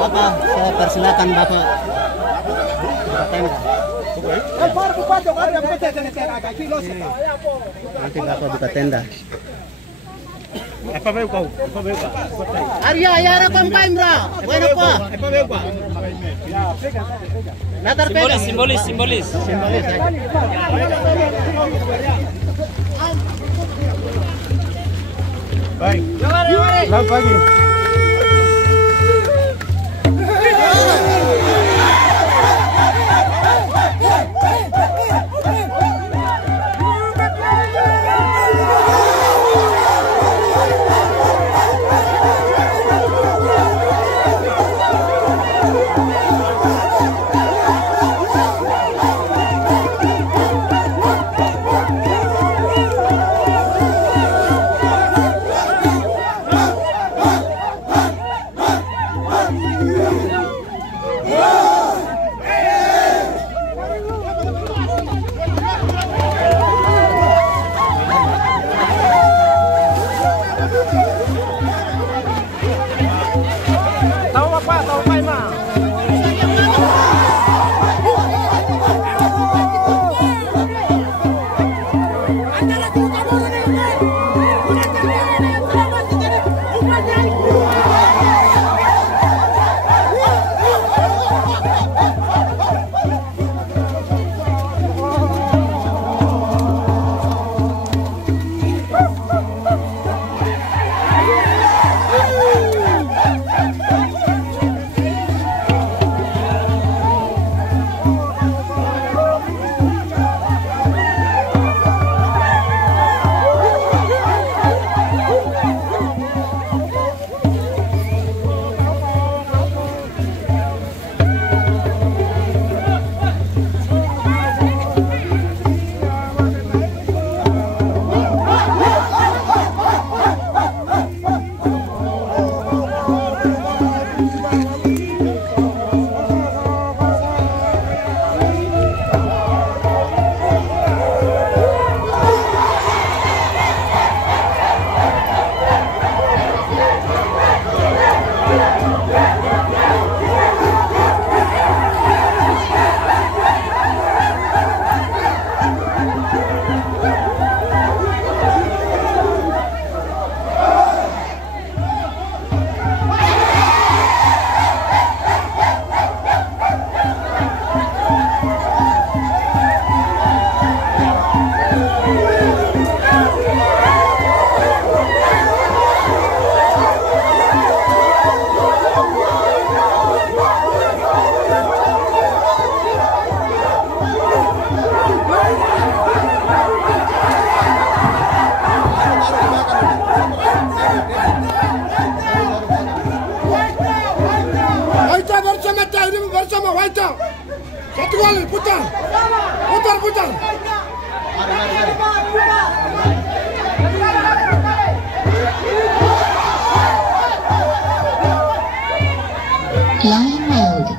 Bapak, saya persilakan Bapak. Nanti Bapak buka tenda. Apa kau? Arya, ya rekam kamera. Bueno pa. Simbolis. Baik. Selamat pagi. Satu kali putar. Line mode.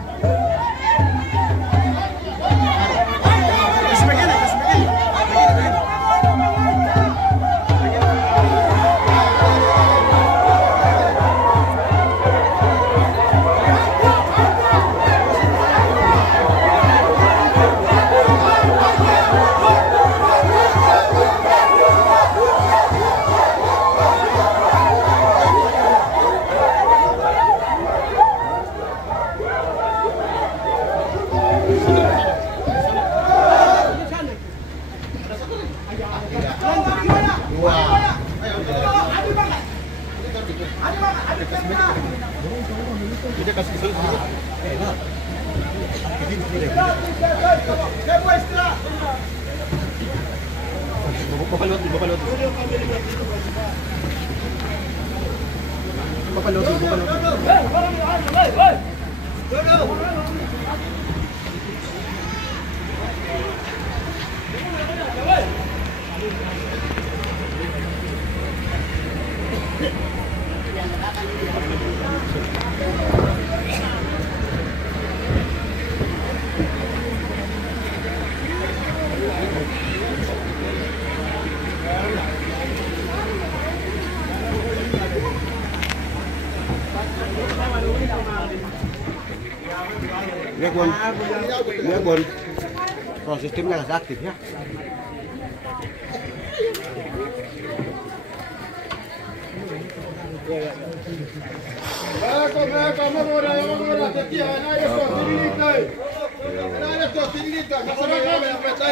Lihat Bon. Oh, sistemnya nggak aktif ya.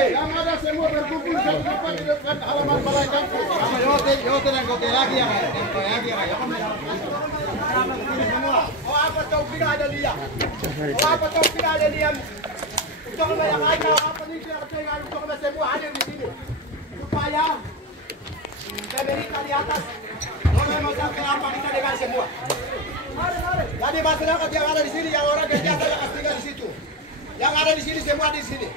Yang ada semua berkumpul di depan halaman balai kampus. Oh apa kau tidak ada liam? Oh apa kau tidak ada liam? Untuk yang ada apa nih yang untuk semua hadir di sini supaya Amerika di atas. Orang mau sampai apa kita dengar semua. Jadi masyarakat yang ada di sini, yang orang yang jatuh yang tinggal di situ, yang ada di sini semua di sini.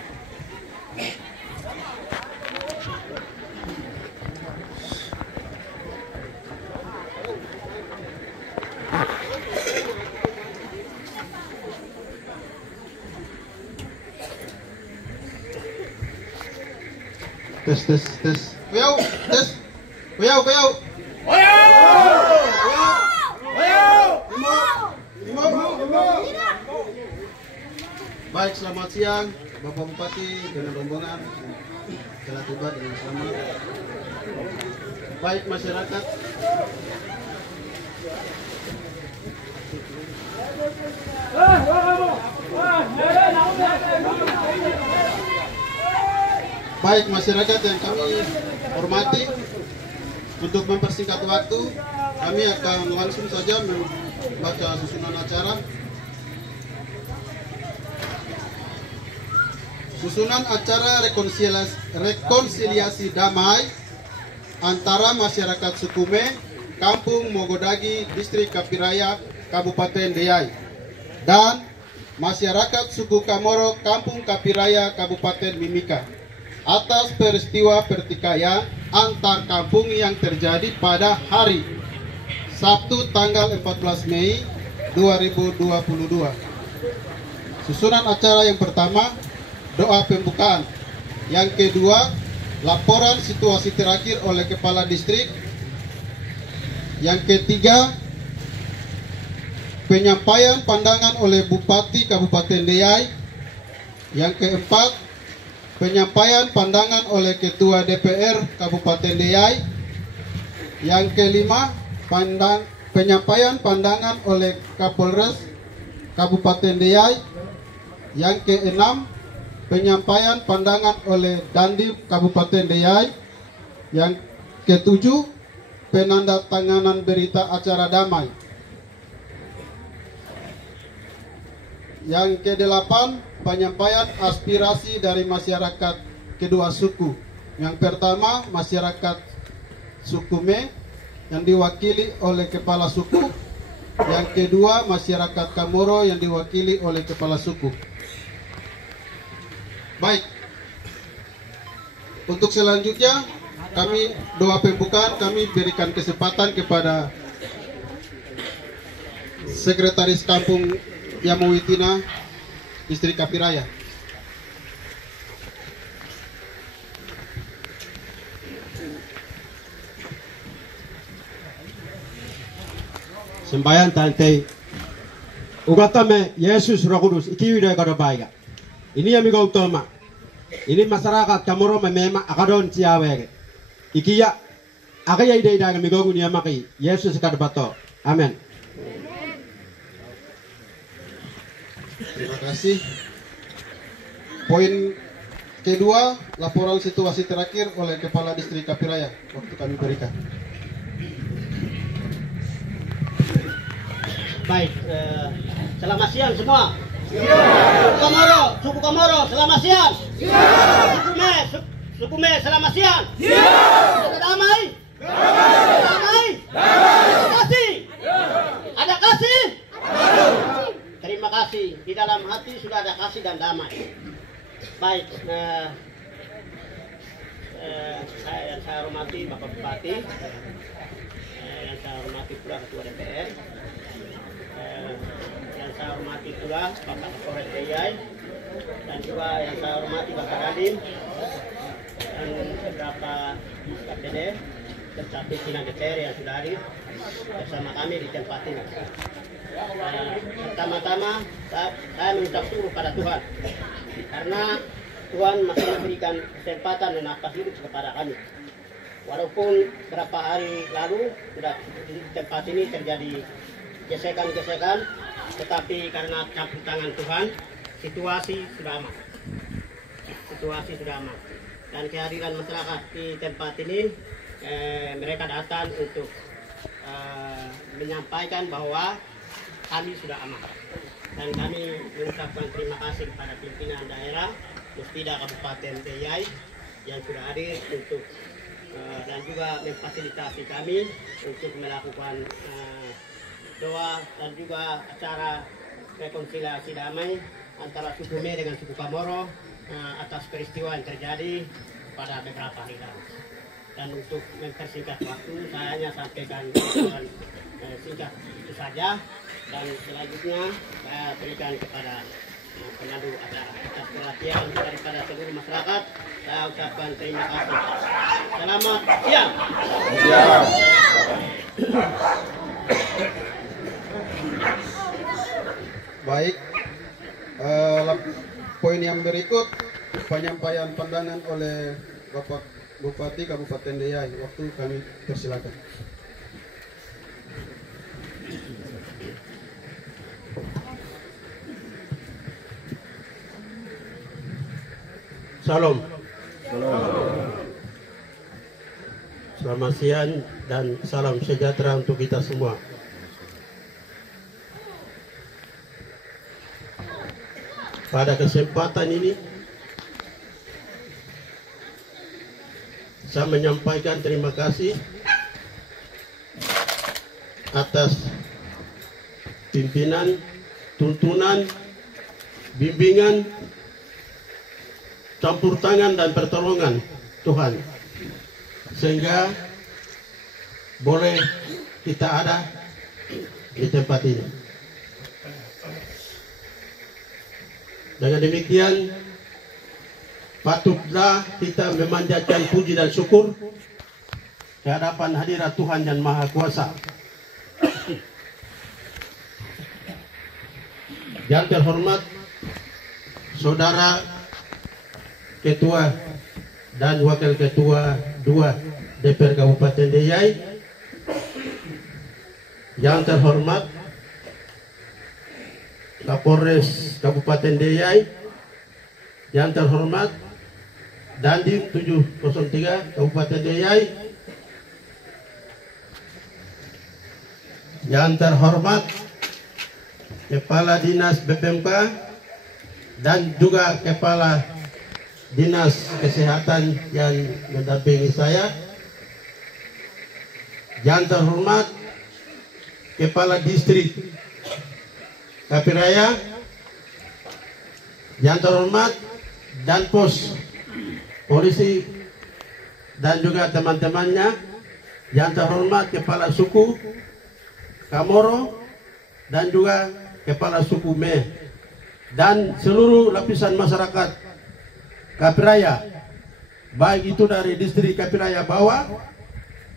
Tes. Kuyau, tes. Kuyau. Baik, selamat siang Bapak Bupati dengan rombongan telah tiba dengan selamat. Baik masyarakat, yang kami hormati, untuk mempersingkat waktu kami akan langsung saja membaca susunan acara. Susunan acara rekonsiliasi damai antara masyarakat Sukume, Kampung Mogodagi, Distrik Kapiraya, Kabupaten Deyai, dan masyarakat suku Kamoro, Kampung Kapiraya, Kabupaten Mimika, atas peristiwa pertikaian antar kampung yang terjadi pada hari Sabtu tanggal 14 Mei 2022. Susunan acara yang pertama, doa pembukaan. Yang kedua, laporan situasi terakhir oleh Kepala Distrik. Yang ketiga, penyampaian pandangan oleh Bupati Kabupaten Deyai. Yang keempat, penyampaian pandangan oleh Ketua DPR Kabupaten Deyai. Yang kelima, penyampaian pandangan oleh Kapolres Kabupaten Deyai. Yang keenam, penyampaian pandangan oleh Dandim Kabupaten Deyai. Yang ketujuh, penandatanganan berita acara damai. Yang kedelapan, penyampaian aspirasi dari masyarakat kedua suku. Yang pertama, masyarakat Sukume yang diwakili oleh kepala suku. Yang kedua, masyarakat Kamoro yang diwakili oleh kepala suku. Baik, untuk selanjutnya kami doa pembukaan, kami berikan kesempatan kepada Sekretaris Kampung Yamuwitina Distrik Kapiraya. Sembahyang tante ugatame Yesus Roh Kudus ikiwida kada baiga. Ini yang migau utama. Ini masyarakat Kamoro memang akadon ciawege. Ikiya akaya ida migau gunia maki Yesus kada bato. Amin. Terima kasih. Poin kedua, laporan situasi terakhir oleh Kepala Distrik Kapiraya. Waktu kami berikan. Baik, selamat siang semua. Suku Komoro selamat siang. Suku Me selamat siang. Ada damai. Ada kasih. Terima kasih. Di dalam hati sudah ada kasih dan damai. Baik. Yang saya hormati Bapak Bupati, yang saya hormati pula Ketua DPR, yang saya hormati pula Bapak Kapolres DIY, dan juga yang saya hormati Bapak Radim dan beberapa KPD serta pimpinan DPR yang sudah hadir bersama kami di tempat ini. Pertama-tama saya mengucap syukur pada Tuhan karena Tuhan masih memberikan kesempatan dan nafas hidup kepada kami. Walaupun beberapa hari lalu sudah di tempat ini terjadi gesekan-gesekan, tetapi karena campur tangan Tuhan, situasi sudah aman. Dan kehadiran masyarakat di tempat ini, mereka datang untuk menyampaikan bahwa kami sudah aman. Dan kami mengucapkan terima kasih kepada pimpinan daerah Muspida Kabupaten DIY yang sudah hadir untuk dan juga memfasilitasi kami untuk melakukan doa dan juga acara rekonsiliasi damai antara suku Me dengan suku Komoro atas peristiwa yang terjadi pada beberapa hari lalu. Dan untuk mempersingkat waktu, saya hanya sampaikan singkat itu saja. Dan selanjutnya saya berikan kepada pemandu acara. Atas perhatian daripada seluruh masyarakat, saya ucapkan terima kasih. Selamat siang. Baik, poin yang berikut penyampaian pandangan oleh Bapak Bupati Kabupaten DIY. Waktu kami persilakan. Salam. Selamat siang dan salam sejahtera untuk kita semua. Pada kesempatan ini saya menyampaikan terima kasih atas pimpinan, tuntunan, bimbingan, campur tangan dan pertolongan Tuhan, sehingga boleh kita ada di tempat ini. Dengan demikian, patutlah kita memanjatkan puji dan syukur ke hadapan hadirat Tuhan yang Maha Kuasa. Yang terhormat Saudara Ketua dan Wakil Ketua 2 DPR Kabupaten DIY, yang terhormat Kapolres Kabupaten DIY, yang terhormat Dandim 703 Kabupaten DIY, yang terhormat Kepala Dinas BPMK dan juga Kepala Dinas Kesehatan yang mendampingi saya, yang terhormat Kepala Distrik Kapiraya, yang terhormat Danpos Polisi dan juga teman-temannya, yang terhormat Kepala Suku Komoro dan juga Kepala Suku Me, dan seluruh lapisan masyarakat Kapiraya, baik itu dari distrik Kapiraya bawah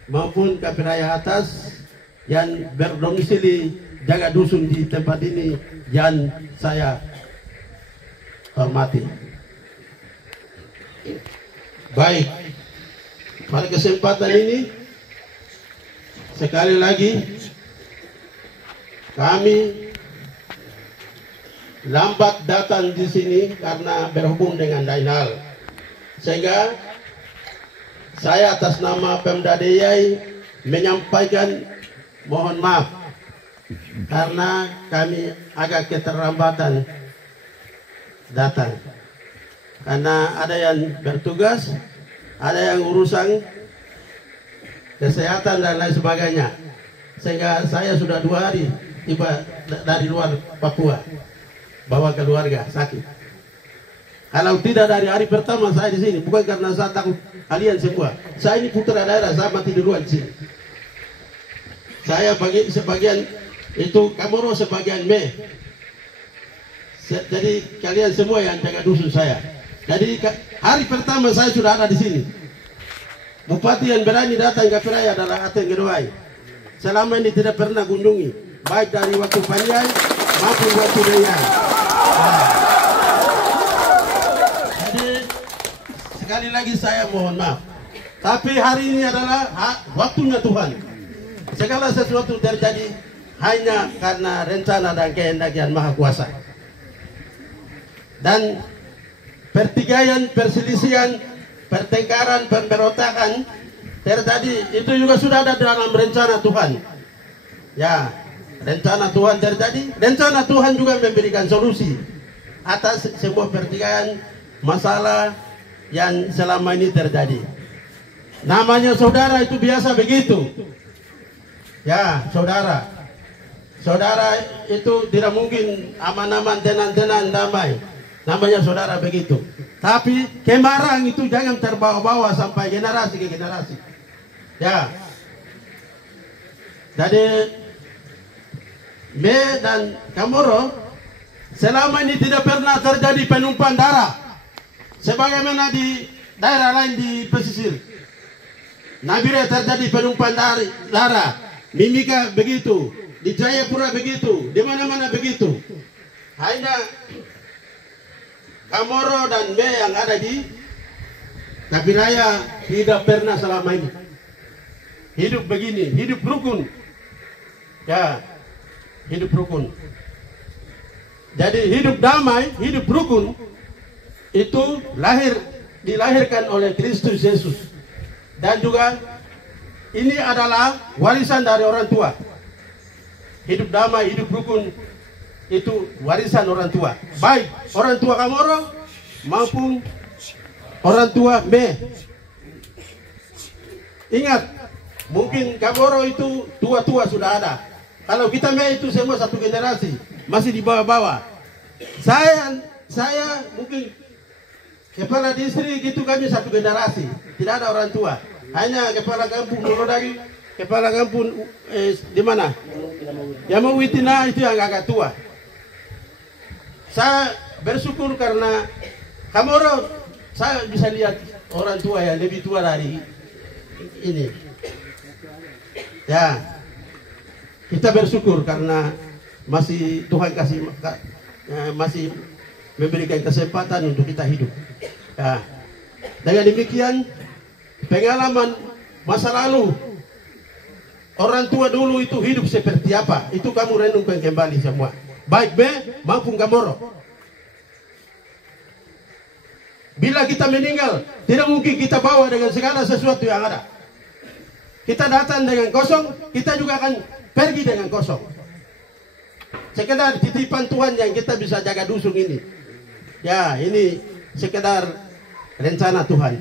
maupun Kapiraya atas yang berdomisili jaga dusun di tempat ini yang saya hormati. Baik, pada kesempatan ini sekali lagi kami lambat datang di sini karena berhubung dengan lain hal, sehingga saya atas nama Pemda DIY menyampaikan mohon maaf karena kami agak keterlambatan datang. Karena ada yang bertugas, ada yang urusan kesehatan dan lain sebagainya. Sehingga saya sudah 2 hari tiba dari luar Papua, bawa keluarga sakit. Kalau tidak dari hari pertama saya di sini, bukan karena saya takut kalian semua. Saya ini putra daerah, saya mati duluan di sini. Saya bagi sebagian itu Kamoro, sebagian Me. Jadi kalian semua yang jaga dusun saya. Jadi hari pertama saya sudah ada di sini. Bupati yang berani datang ke Piraya adalah Ateng Gedowai. Selama ini tidak pernah kunjungi, baik dari waktu Paniai maupun waktu Deyai. Jadi sekali lagi saya mohon maaf. Tapi hari ini adalah waktunya Tuhan. Segala sesuatu terjadi hanya karena rencana dan kehendak Yang Maha Kuasa. Dan pertikaian, perselisihan, pertengkaran, pemberontakan terjadi, itu juga sudah ada dalam rencana Tuhan. Ya, rencana Tuhan terjadi, rencana Tuhan juga memberikan solusi atas semua pertikaian, masalah yang selama ini terjadi. Namanya saudara itu biasa begitu. Ya, saudara. Saudara itu tidak mungkin aman-aman, tenang-tenang, damai. Namanya saudara begitu. Tapi kemarahan itu jangan terbawa-bawa sampai generasi ke generasi. Ya. Jadi Me dan Kamoro selama ini tidak pernah terjadi penumpahan darah sebagaimana di daerah lain di pesisir. Nabire terjadi penumpahan darah, Mimika begitu, di Jayapura begitu, di mana-mana begitu. Hanya Kamoro dan Me yang ada di Kapiraya tidak pernah selama ini hidup begini, hidup rukun. Ya, hidup rukun. Jadi hidup damai, hidup rukun itu dilahirkan oleh Kristus Yesus. Dan juga ini adalah warisan dari orang tua. Hidup damai, hidup rukun itu warisan orang tua. Baik orang tua Kamoro maupun orang tua Me. Ingat, mungkin Kamoro itu tua-tua sudah ada. Kalau kita Me itu semua satu generasi, masih di bawah-bawah. Saya mungkin kepala distrik itu kami satu generasi, tidak ada orang tua. Hanya kepala kampung Nurodagi, kepala kampung di mana? Yamawitina itu yang agak tua. Saya bersyukur karena Kamoro saya bisa lihat orang tua yang lebih tua dari ini. Ya, kita bersyukur karena masih Tuhan kasih masih memberikan kesempatan untuk kita hidup. Ya. Dengan demikian pengalaman masa lalu orang tua dulu itu hidup seperti apa? Itu kamu renungkan kembali semua. Baik Me maupun Kamoro. Bila kita meninggal, tidak mungkin kita bawa dengan segala sesuatu yang ada. Kita datang dengan kosong, kita juga akan pergi dengan kosong. Sekedar titipan Tuhan yang kita bisa jaga dusun ini. Ya, ini sekedar rencana Tuhan.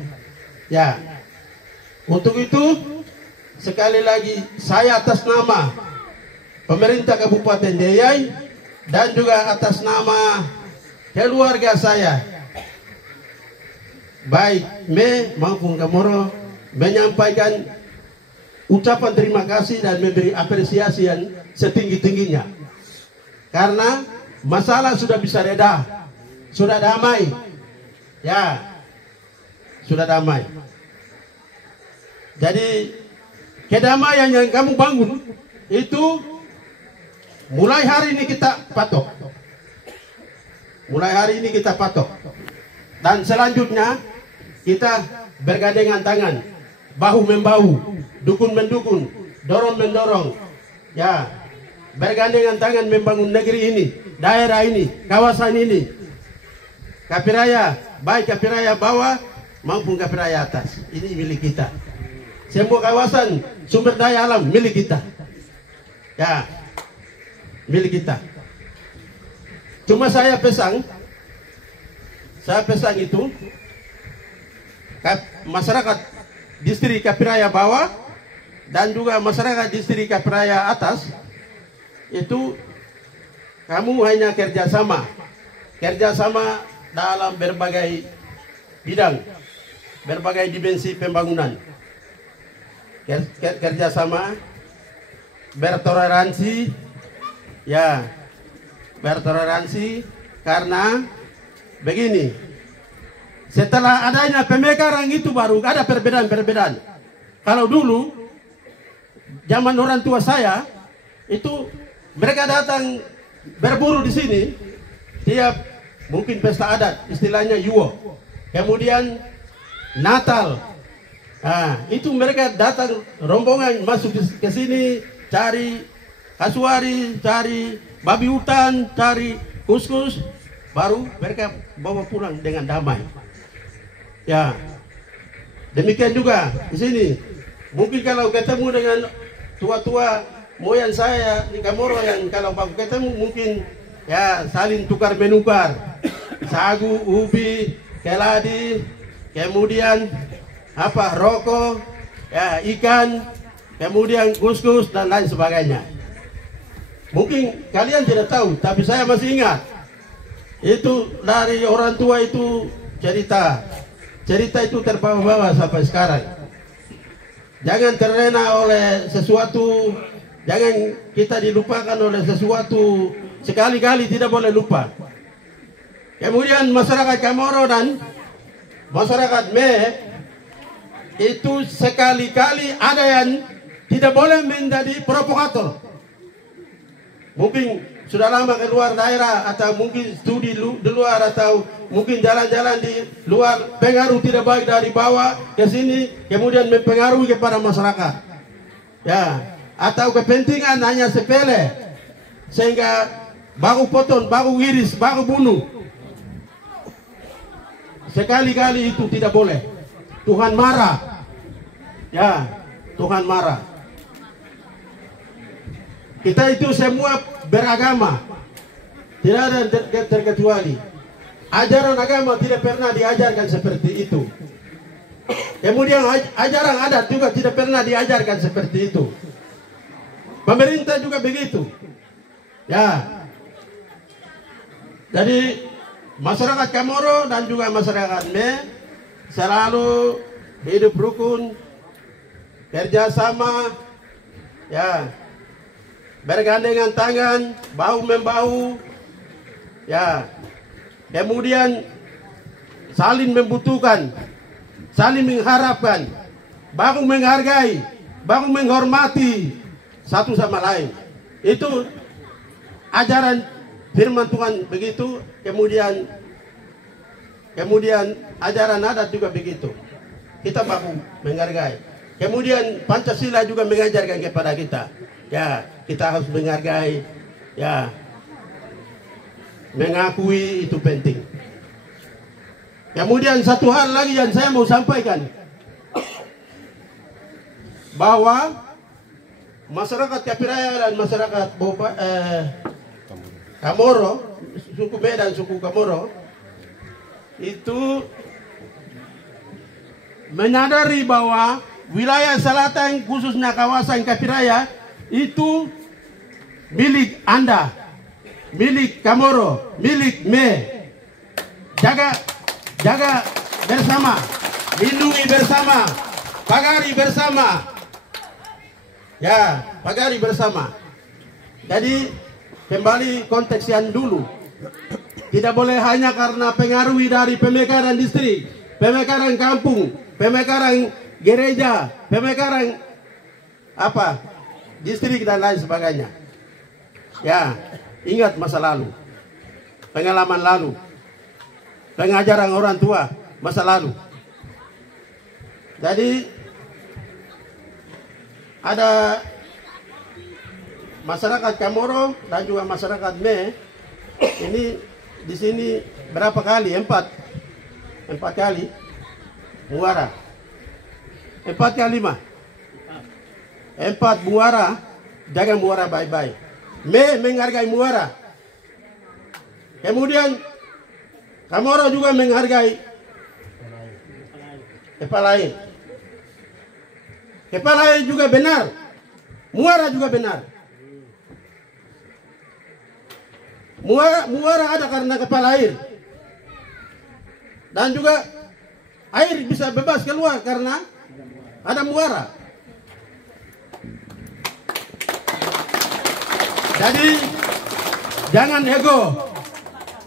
Ya, untuk itu sekali lagi saya atas nama pemerintah Kabupaten Deyai dan juga atas nama keluarga saya, baik Me maupun Kamoro, menyampaikan ucapan terima kasih dan memberi apresiasi yang setinggi-tingginya. Karena masalah sudah bisa reda, sudah damai. Ya, sudah damai. Jadi kedamaian yang kamu bangun itu mulai hari ini kita patok. Mulai hari ini kita patok. Dan selanjutnya kita bergandengan tangan, bahu membahu, dukun mendukun, dorong mendorong. Ya, bergandengan tangan membangun negeri ini, daerah ini, kawasan ini. Kapiraya, baik Kapiraya bawah maupun Kapiraya atas, ini milik kita. Semua kawasan sumber daya alam milik kita. Ya, milik kita. Cuma saya pesan saya pesan itu masyarakat distrik Kapiraya bawah dan juga masyarakat distrik Kapiraya atas itu kamu hanya kerjasama dalam berbagai bidang, berbagai dimensi pembangunan, kerjasama, bertoleransi, ya, bertoleransi karena begini, setelah adanya pemekaran itu baru ada perbedaan-perbedaan. Kalau dulu zaman orang tua saya itu mereka datang berburu di sini tiap mungkin pesta adat, istilahnya Yuwo, kemudian Natal. Nah, itu mereka datang rombongan masuk ke sini cari kasuari, cari babi hutan, cari kuskus, baru mereka bawa pulang dengan damai. Ya, demikian juga di sini. Mungkin kalau ketemu dengan tua-tua moyang saya di Kamoro yang kalau baku ketemu mungkin ya saling tukar menukar sagu, ubi, keladi, kemudian apa rokok, ya ikan, kemudian kuskus dan lain sebagainya. Mungkin kalian tidak tahu, tapi saya masih ingat itu dari orang tua itu cerita itu terbawa-bawa sampai sekarang. Jangan terlena oleh sesuatu, jangan kita dilupakan oleh sesuatu. Sekali-kali tidak boleh lupa. Kemudian masyarakat Kamoro dan masyarakat Me itu sekali-kali ada yang tidak boleh menjadi provokator. Mungkin sudah lama keluar daerah atau mungkin studi di luar atau mungkin jalan-jalan di luar, pengaruh tidak baik dari bawah ke sini, kemudian mempengaruhi kepada masyarakat. Ya, atau kepentingan hanya sepele sehingga baku potong, baku iris, baku bunuh. Sekali-kali itu tidak boleh. Tuhan marah. Ya, Tuhan marah. Kita itu semua beragama. Tidak ada yang terkecuali. Ajaran agama tidak pernah diajarkan seperti itu. Kemudian ajaran adat juga tidak pernah diajarkan seperti itu. Pemerintah juga begitu. Ya. Jadi masyarakat Kamoro dan juga masyarakat Me selalu hidup rukun, kerjasama, ya, bergandengan tangan, bahu membahu, ya, kemudian saling membutuhkan, saling mengharapkan, bahu menghargai, bahu menghormati satu sama lain. Itu ajaran firman Tuhan begitu, kemudian ajaran adat juga begitu. Kita bahu menghargai. Kemudian Pancasila juga mengajarkan kepada kita, ya, kita harus menghargai, ya, mengakui itu penting. Kemudian satu hal lagi yang saya mau sampaikan, bahwa masyarakat Kapiraya dan masyarakat Kamoro, suku Me dan suku Kamoro itu menyadari bahwa wilayah selatan khususnya kawasan Kapiraya itu milik Anda, milik Kamoro, milik Me. Jaga bersama, lindungi bersama, pagari bersama. Ya, pagari bersama. Jadi kembali konteks yang dulu. Tidak boleh hanya karena pengaruh dari pemekaran distrik, pemekaran kampung, pemekaran gereja, pemekaran apa, distrik dan lain sebagainya. Ya, ingat masa lalu, pengalaman lalu, pengajaran orang tua masa lalu. Jadi ada masyarakat Kamoro dan juga masyarakat Me ini di sini berapa kali? Empat kali muara. 4 kali 5. 4 muara, jaga muara baik-baik. Me menghargai muara. Kemudian Kamoro juga menghargai kepala air. Kepala air juga benar. Muara juga benar. Muara ada karena kepala air. Dan juga air bisa bebas keluar karena ada muara. Jadi jangan ego.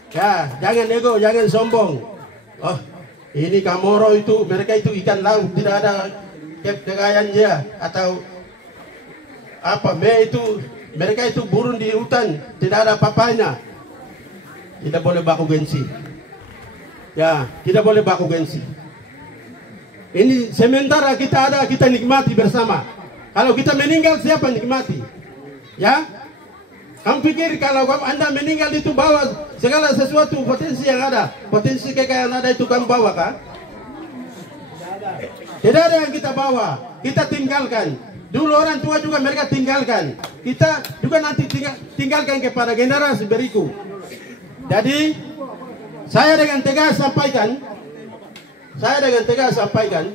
Ya, jangan ego, jangan sombong. Oh, ini Kamoro itu, mereka itu ikan laut, tidak ada kekayaan dia atau apa? Mereka itu burung di hutan, tidak ada apa-apanya. Tidak boleh baku gengsi. Ya, tidak boleh baku gengsi. Ini sementara kita nikmati bersama. Kalau kita meninggal, siapa nikmati? Ya, kamu pikir kalau Anda meninggal itu bawa segala sesuatu potensi yang ada, potensi kekayaan ada itu kamu bawa kan? Tidak ada yang kita bawa, kita tinggalkan. Dulu orang tua juga mereka tinggalkan. Kita juga nanti tinggalkan kepada generasi berikut. Jadi saya dengan tegas sampaikan,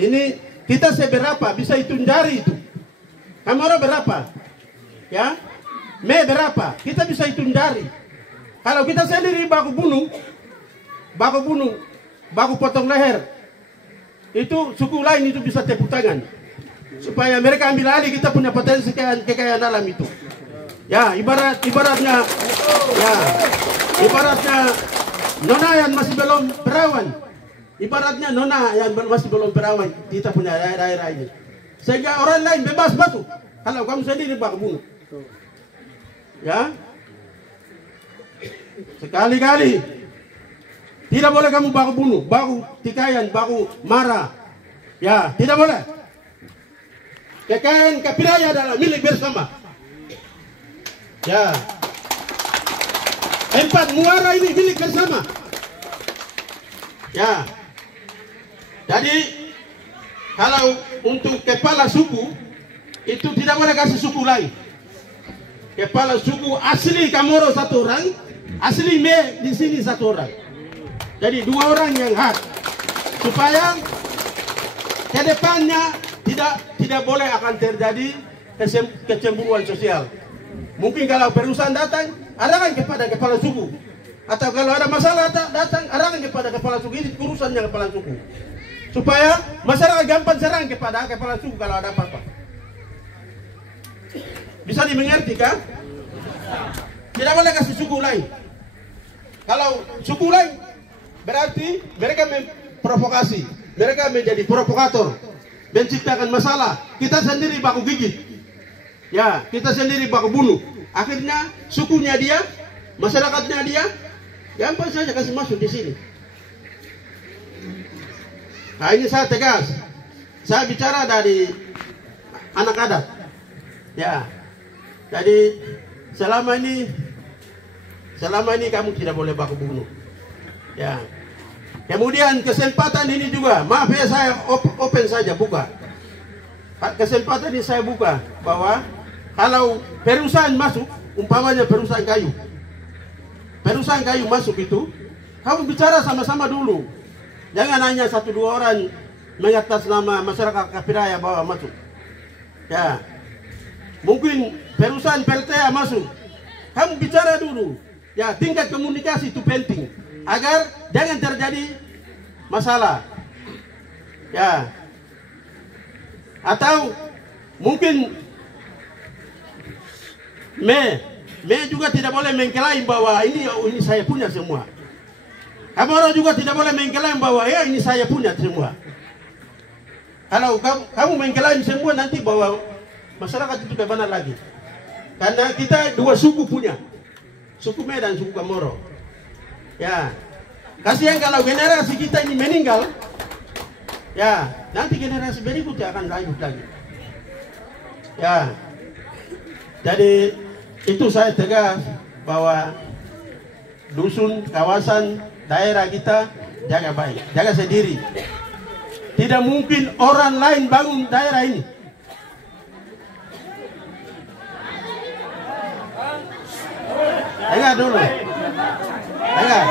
ini kita seberapa bisa hitung jari itu. Kamoro berapa? Ya, Me berapa? Kita bisa hitung jari. Kalau kita sendiri baku bunuh, baku potong leher, itu suku lain itu bisa tepuk tangan. Supaya mereka ambil alih kita punya potensi kekayaan alam itu. Ya, ibaratnya nona yang masih belum perawan. Ibaratnya nona yang masih belum perawan kita punya daerah ini. Sehingga orang lain bebas batu. Kalau kamu sendiri baku bunuh. Ya, sekali-kali tidak boleh kamu baku bunuh, baku tikayan, baku marah. Ya, tidak boleh. Kekayaan Kapiraya adalah milik bersama. Ya, 4 muara ini milik bersama. Ya, jadi kalau untuk kepala suku itu tidak boleh kasih suku lain. Kepala suku asli Kamoro 1 orang, asli Me di sini 1 orang. Jadi 2 orang yang hak. Supaya ke depannya tidak boleh akan terjadi kecemburuan sosial. Mungkin kalau perusahaan datang, arahkan kepada kepala suku. Atau kalau ada masalah datang, arahkan kepada kepala suku. Ini urusannya kepala suku. Supaya masyarakat gampang serang kepada kepala suku kalau ada apa-apa. Bisa dimengerti kan? Tidak boleh kasih suku lain. Kalau suku lain berarti mereka memprovokasi, mereka menjadi provokator, menciptakan masalah. Kita sendiri baku gigit. Ya, kita sendiri baku bunuh. Akhirnya sukunya dia, masyarakatnya dia, gampang saja kasih masuk di sini. Nah, ini saya tegas. Saya bicara dari anak adat. Ya. Jadi selama ini kamu tidak boleh baku bunuh. Ya. Kemudian kesempatan ini juga, maaf ya saya open saja buka. Kesempatan ini saya buka bahwa kalau perusahaan masuk, umpamanya perusahaan kayu masuk itu, kamu bicara sama-sama dulu. Jangan hanya 1-2 orang mengatas nama masyarakat Kapiraya bawa masuk. Ya. Mungkin perusahaan PLTA masuk, kamu bicara dulu. Ya, tingkat komunikasi itu penting agar jangan terjadi masalah. Ya, atau mungkin Me juga tidak boleh mengklaim bahwa ini saya punya semua. Kamoro juga tidak boleh mengklaim bahwa ya ini saya punya semua. Kalau kamu mengklaim semua nanti bahwa masyarakat itu kemana lagi? Karena kita 2 suku punya, suku Me dan suku Kamoro. Ya, kasihan kalau generasi kita ini meninggal. Ya, nanti generasi berikutnya akan lanjut lagi. Ya, jadi itu saya tegas bahwa dusun, kawasan, daerah kita jaga baik, jaga sendiri. Tidak mungkin orang lain bangun daerah ini. Dengar dulu. Dengar.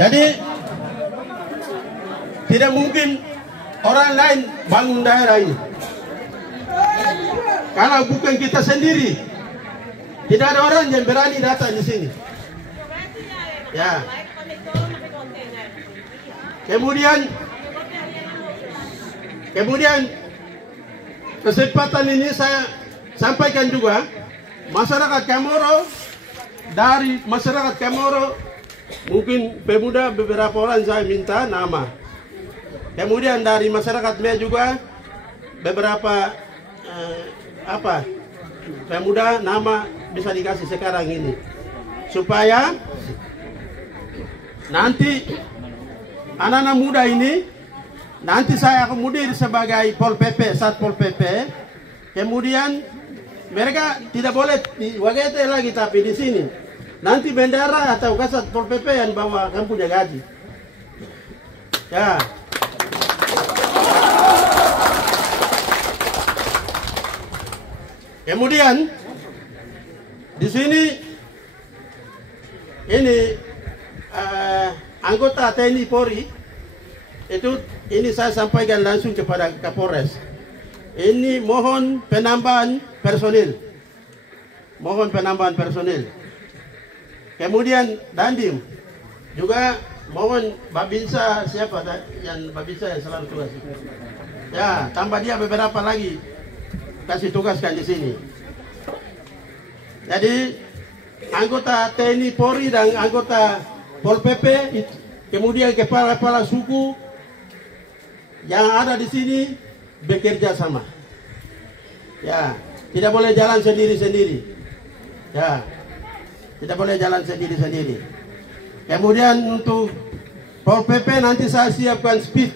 Jadi tidak mungkin orang lain bangun daerah ini. Kalau bukan kita sendiri, tidak ada orang yang berani datang di sini. Ya. Kemudian kesempatan ini saya sampaikan juga, masyarakat Kamoro, dari masyarakat Kamoro mungkin pemuda beberapa orang saya minta nama. Kemudian dari masyarakat Mea juga beberapa pemuda nama bisa dikasih sekarang ini, supaya nanti anak-anak muda ini, nanti saya akomodir sebagai Pol PP, Satpol PP. Kemudian mereka tidak boleh di Wagete lagi, tapi di sini nanti bendera atau kasat Pol PP yang bawa kamu punya gaji. Ya. Kemudian di sini ini anggota TNI Polri itu, ini saya sampaikan langsung kepada Kapolres. Ini mohon penambahan personil. Mohon penambahan personil. Kemudian Dandim juga mohon Babinsa, siapa yang Babinsa yang selalu tugas. Ya, tambah dia beberapa lagi kasih tugaskan di sini. Jadi anggota TNI Polri dan anggota Pol PP, kemudian kepala-kepala suku yang ada di sini bekerja sama. Ya, tidak boleh jalan sendiri-sendiri. Ya, tidak boleh jalan sendiri-sendiri. Kemudian untuk Pol PP nanti saya siapkan speed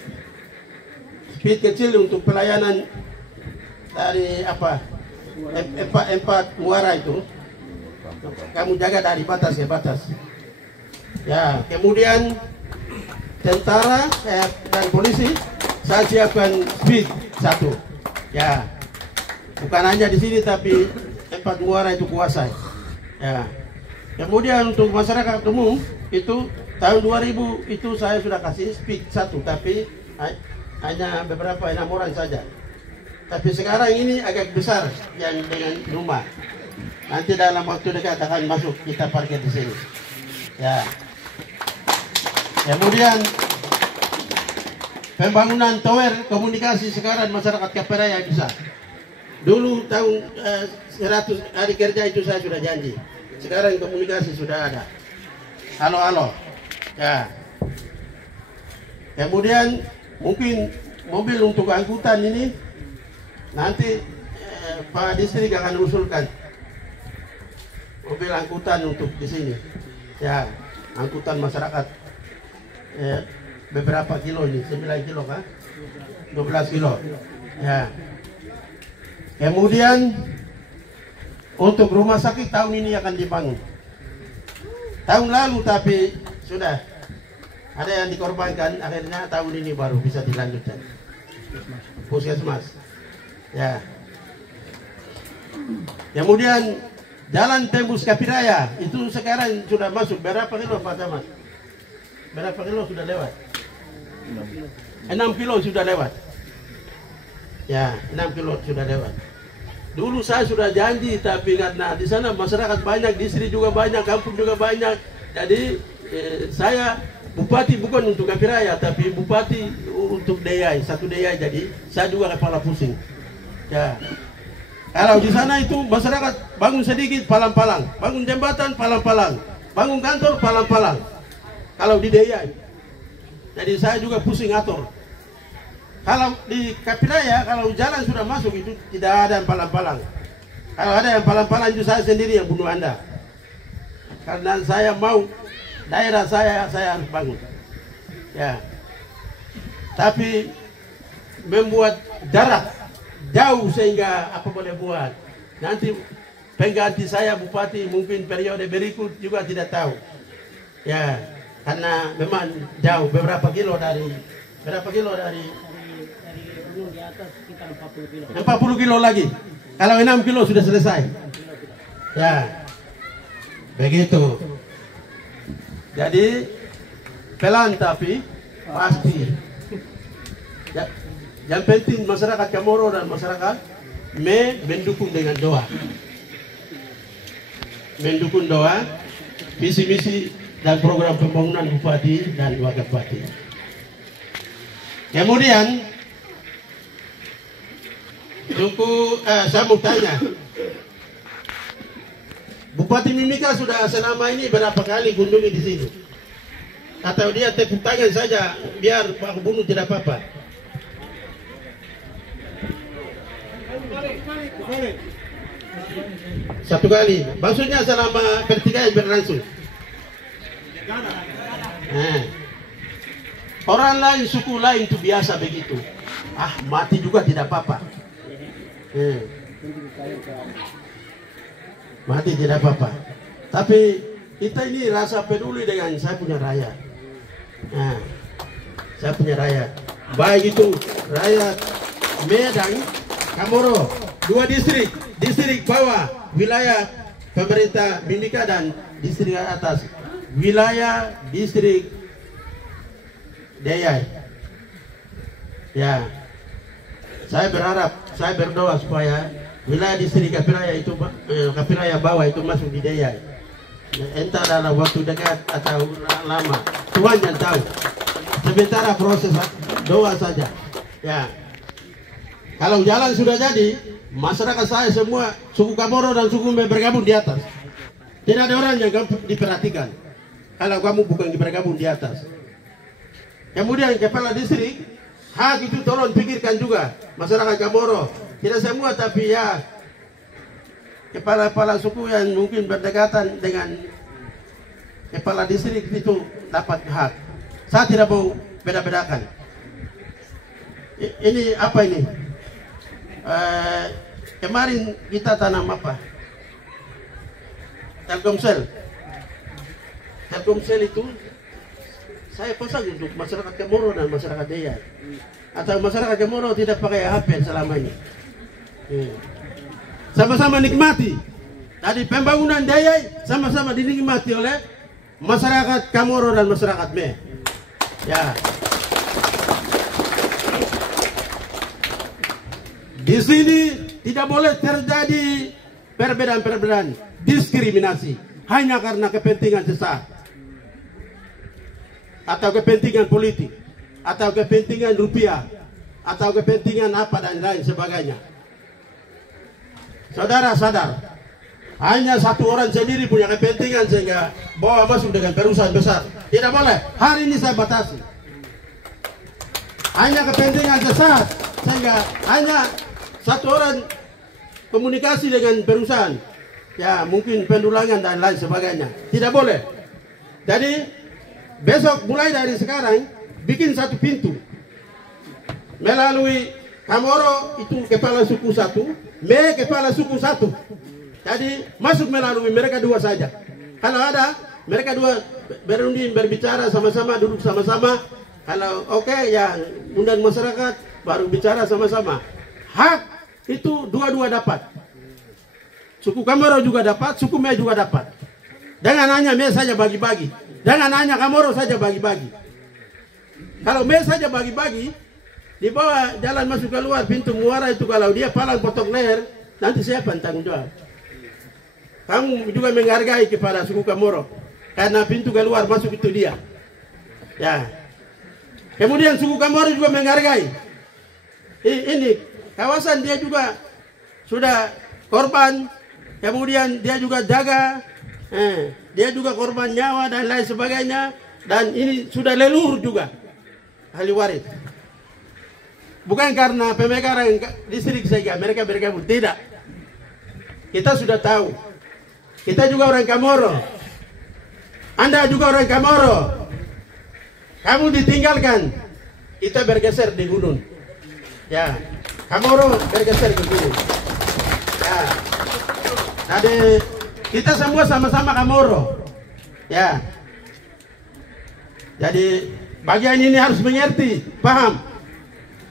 kecil untuk pelayanan dari empat muara itu. Kamu jaga dari batas ke batas. Ya, kemudian tentara dan polisi saya siapkan speed 1. Ya, bukan hanya di sini tapi empat muara itu kuasai. Ya, kemudian untuk masyarakat umum itu tahun 2000 itu saya sudah kasih speed 1, tapi hanya beberapa 6 orang saja. Tapi sekarang ini agak besar yang dengan rumah. Nanti dalam waktu dekat akan masuk, kita parkir di sini. Ya. Kemudian pembangunan tower komunikasi sekarang masyarakat Kaperaya bisa. Dulu tahun 100 hari kerja itu saya sudah janji. Sekarang komunikasi sudah ada. Halo. Ya. Kemudian mungkin mobil untuk angkutan ini nanti Pak Distrik akan usulkan mobil angkutan untuk di sini. Ya, angkutan masyarakat beberapa kilo ini, 9 kilo kan? 12 kilo. Ya. Kemudian untuk rumah sakit tahun ini akan dibangun. Tahun lalu tapi sudah ada yang dikorbankan, akhirnya tahun ini baru bisa dilanjutkan. Puskesmas. Ya. Kemudian jalan tembus Kapiraya itu sekarang sudah masuk berapa kilo Pak Camat? Berapa kilo sudah lewat? 6 kilo sudah lewat. Ya, 6 kilo sudah lewat. Dulu saya sudah janji, tapi karena di sana masyarakat banyak, distrik juga banyak, kampung juga banyak. Jadi saya bupati bukan untuk Kapiraya, tapi bupati untuk Deyai, satu Deyai. Jadi saya juga kepala pusing. Ya. Kalau di sana itu masyarakat bangun sedikit palang-palang, bangun jembatan palang-palang, bangun kantor palang-palang. Kalau di Deyai, jadi saya juga pusing atur. Kalau di Kapiraya, kalau jalan sudah masuk itu tidak ada yang palang-palang. Kalau ada yang palang-palang itu saya sendiri yang bunuh Anda. Karena saya mau daerah saya harus bangun. Ya. Tapi membuat jarak jauh sehingga apa boleh buat. Nanti pengganti saya bupati mungkin periode berikut juga tidak tahu. Ya, karena memang jauh beberapa kilo dari gunung di atas sekitar 40 kilo. 40 kilo lagi. Kalau 6 kilo sudah selesai. Ya. Begitu. Jadi pelan tapi pasti. Ya, yang penting masyarakat Chamorro dan masyarakat mendukung dengan doa. Mendukung doa, visi misi dan program pembangunan bupati dan wakil bupati. Kemudian, saya mau tanya, Bupati Mimika sudah selama ini berapa kali kunjungi di sini? Atau dia tepuk tangan saja biar Pak Gubernur tidak apa-apa? Satu kali. Maksudnya selama pertikaian berlangsung. Orang lain, suku lain itu biasa begitu. Mati juga tidak apa-apa. Mati tidak apa-apa. Tapi kita ini rasa peduli dengan saya punya rakyat. Saya punya rakyat. Baik itu rakyat Medan, Chamorro, 2 distrik, distrik bawah wilayah pemerintah Mimika dan distrik atas wilayah distrik Deyai. Ya, saya berharap, saya berdoa supaya wilayah distrik Kapiraya bawah itu masuk di Deyai. Entah dalam waktu dekat atau lama, Tuhan yang tahu. Sementara proses doa saja. Ya, kalau jalan sudah jadi, masyarakat saya semua suku Chamorro dan suku Me bergabung di atas. Tidak ada orang yang diperhatikan kalau kamu bukan bergabung di atas. Kemudian kepala distrik, hak itu tolong pikirkan juga masyarakat Chamorro. Tidak semua, tapi ya kepala-kepala suku yang mungkin berdekatan dengan kepala distrik itu dapat hak. Saya tidak mau beda-bedakan. Ini apa ini? Kemarin kita tanam apa? Telkomsel. Telkomsel itu saya pasang untuk masyarakat Chamorro dan masyarakat Deyai. Atau masyarakat Chamorro tidak pakai HP selama ini. Sama-sama nikmati. Tadi pembangunan Deyai sama-sama dinikmati oleh masyarakat Chamorro dan masyarakat Me. Ya. Di sini tidak boleh terjadi perbedaan-perbedaan, diskriminasi hanya karena kepentingan sesaat atau kepentingan politik atau kepentingan rupiah atau kepentingan apa dan lain sebagainya. Saudara sadar, hanya satu orang sendiri punya kepentingan sehingga bawa masuk dengan perusahaan besar. Tidak boleh. Hari ini saya batasi. Hanya kepentingan sesaat sehingga hanya satu orang komunikasi dengan perusahaan, ya mungkin pendulangan dan lain sebagainya. Tidak boleh. Jadi besok mulai dari sekarang bikin satu pintu melalui Chamorro itu kepala suku satu, Me kepala suku satu. Jadi masuk melalui mereka dua saja. Kalau ada mereka dua berunding berbicara sama-sama, duduk sama-sama. Kalau oke, ya undang masyarakat baru bicara sama-sama. Hak itu dua-dua dapat. Suku Chamorro juga dapat, suku Me juga dapat. Jangan hanya Me saja bagi-bagi. Jangan hanya Chamorro saja bagi-bagi. Kalau Me saja bagi-bagi, di bawah jalan masuk keluar pintu muara itu kalau dia palang potong leher, nanti siapa yang tanggung jawab? Kamu juga menghargai kepada suku Chamorro karena pintu keluar masuk itu dia. Ya. Kemudian suku Chamorro juga menghargai. Ini kawasan dia juga sudah korban, kemudian dia juga jaga, dia juga korban nyawa dan lain sebagainya, dan ini sudah leluhur juga ahli waris. Bukan karena pemekaran distrik saja mereka bergabung, tidak. Kita sudah tahu, kita juga orang Chamorro, Anda juga orang Chamorro. Kamu ditinggalkan, kita bergeser di gunung. Ya, Chamorro bergeser ke gunung. Ya, jadi kita semua sama-sama Chamorro. Ya, jadi bagian ini harus mengerti, paham,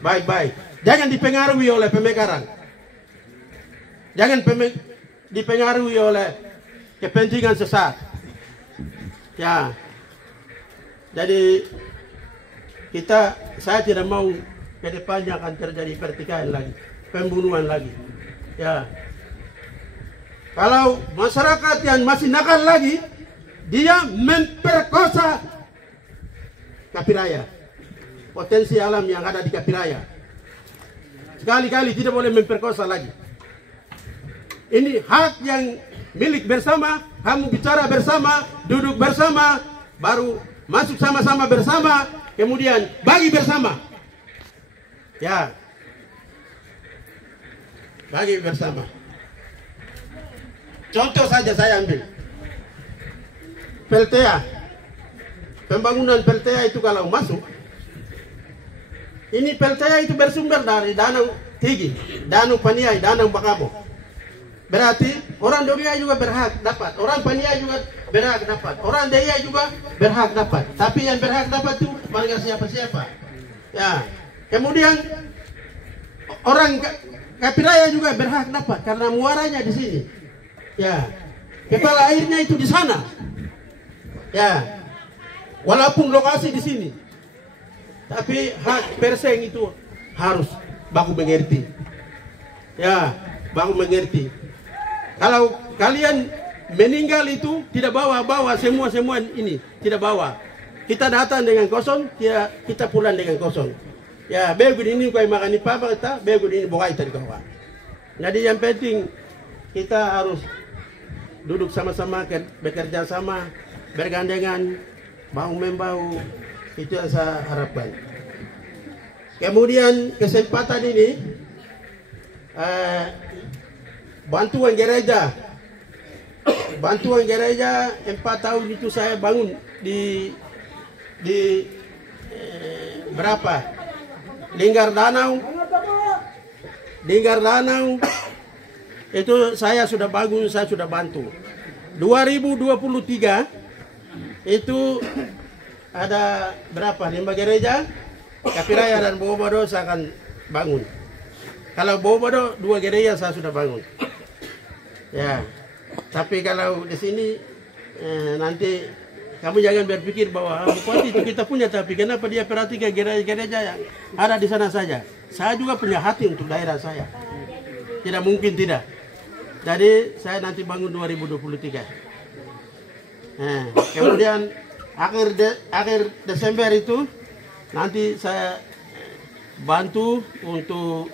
baik-baik. Jangan dipengaruhi oleh pemekaran. Jangan dipengaruhi oleh kepentingan sesat. Ya, Jadi saya tidak mau ke depannya akan terjadi pertikaian lagi, pembunuhan lagi. Ya. Kalau masyarakat yang masih nakal lagi, dia memperkosa Kapiraya, potensi alam yang ada di Kapiraya. Sekali-kali tidak boleh memperkosa lagi. Ini hak yang milik bersama, kamu bicara bersama, duduk bersama, baru masuk sama-sama bersama, kemudian bagi bersama. Ya, bagi bersama. Contoh saja saya ambil. PLTA, pembangunan PLTA itu kalau masuk, ini PLTA itu bersumber dari Danau Tigi, Danau Paniai, Danau Bakabo. Berarti orang Doria juga berhak dapat, orang Paniai juga berhak dapat, orang Deia juga berhak dapat. Tapi yang berhak dapat itu bukan siapa-siapa. Ya, kemudian orang Kapiraya juga berhak dapat karena muaranya di sini. Ya, kepala airnya itu di sana. Ya, walaupun lokasi di sini, tapi hak perseng itu harus baku mengerti. Ya, baku mengerti. Kalau kalian meninggal itu tidak bawa semua ini, tidak bawa. Kita datang dengan kosong, kita pulang dengan kosong. Ya, begitu ini kau makan apa kita, begitu ini bawa tadi kau. Jadi yang penting kita harus duduk sama-sama, bekerja sama, bergandengan, bahu-membahu. Itu yang saya harapkan. Kemudian kesempatan ini, bantuan gereja 4 tahun itu saya bangun di berapa? Linggar Danau itu saya sudah bangun, saya sudah bantu. 2023 itu ada berapa? 5 gereja, Kapiraya dan Bobodo saya akan bangun. Kalau Bobodo 2 gereja saya sudah bangun. Ya, tapi kalau di sini nanti kamu jangan berpikir bahwa bupati itu kita punya, tapi kenapa dia perhatikan gereja-gereja yang ada di sana saja. Saya juga punya hati untuk daerah saya. Tidak mungkin tidak. Jadi saya nanti bangun 2023. Nah, kemudian akhir Desember itu nanti saya bantu untuk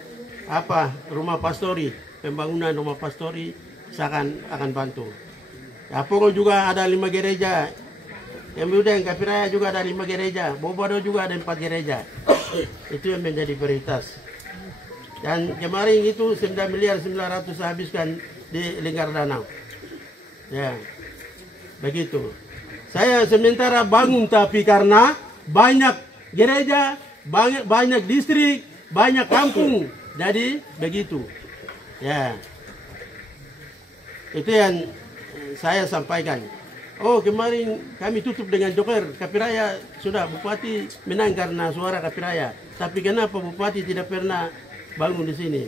rumah pastori, pembangunan rumah pastori saya akan bantu. Ya, pokoknya juga ada 5 gereja. Kemudian Kapiraya juga ada 5 gereja, Bobodo juga ada 4 gereja. Itu yang menjadi prioritas. Dan kemarin itu 9 miliar 900 saya habiskan di Lingkar Danau. Ya, begitu. Saya sementara bangun tapi karena banyak gereja, banyak distrik, banyak kampung. Jadi begitu. Ya, itu yang saya sampaikan. Oh, kemarin kami tutup dengan joker. Kapiraya sudah, Bupati menang karena suara Kapiraya. Tapi kenapa Bupati tidak pernah bangun di sini?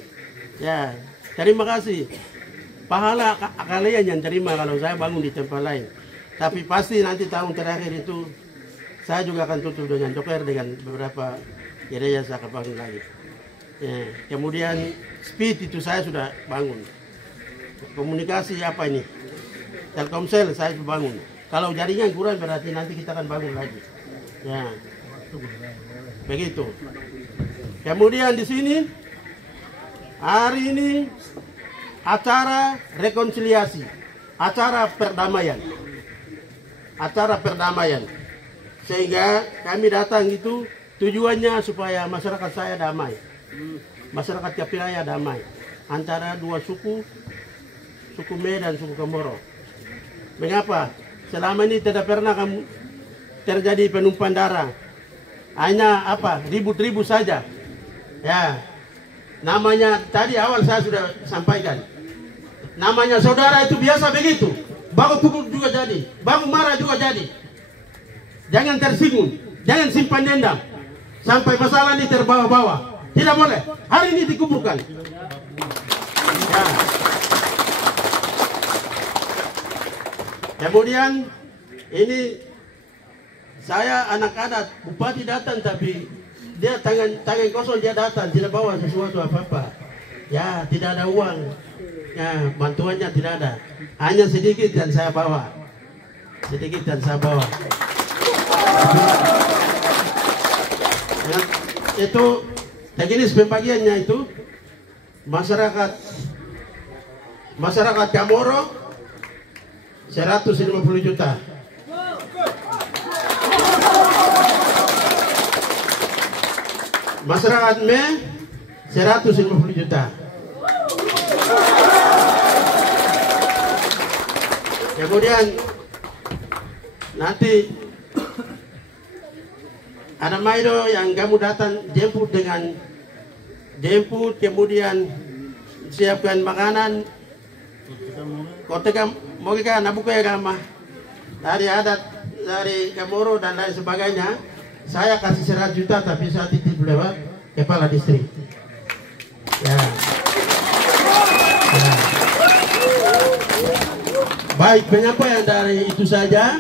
Ya, terima kasih. Pahala kalian yang terima kalau saya bangun di tempat lain. Tapi pasti nanti tahun terakhir itu saya juga akan tutup dengan joker, dengan beberapa gereja saya akan bangun lagi. Ya, kemudian speed itu saya sudah bangun. Komunikasi apa ini? Telkomsel saya sudah bangun. Kalau jaringan kurang berarti nanti kita akan bangun lagi. Ya, begitu. Kemudian di sini hari ini acara rekonsiliasi, acara perdamaian, sehingga kami datang itu tujuannya supaya masyarakat saya damai, masyarakat Kapiraya damai antara 2 suku, suku Me dan suku Komoro. Mengapa? Selama ini tidak pernah terjadi penumpahan darah, hanya ribut-ribut saja. Ya, namanya tadi awal saya sudah sampaikan, namanya saudara itu biasa begitu. Baku pukul juga jadi, baku marah juga jadi. Jangan tersinggung, jangan simpan dendam sampai masalah ini terbawa-bawa. Tidak boleh. Hari ini dikumpulkan. Ya. Kemudian ini saya anak adat, bupati datang tapi dia tangan kosong dia datang, tidak bawa sesuatu apa-apa. Ya, tidak ada uang. Ya, bantuannya tidak ada. Hanya sedikit dan saya bawa. Sedikit dan saya bawa. Ya, itu teknis pembagiannya itu masyarakat Kamoro 150 juta. Masyarakat Me 150 juta. Kemudian nanti ada Maido yang kamu datang jemput kemudian siapkan makanan. Kota mau kita nabuka agama dari adat dari Kamoro dan lain sebagainya. Saya kasih 100 juta tapi saya titip lewat kepala distrik. Ya. Ya. Baik, penyampaian dari itu saja.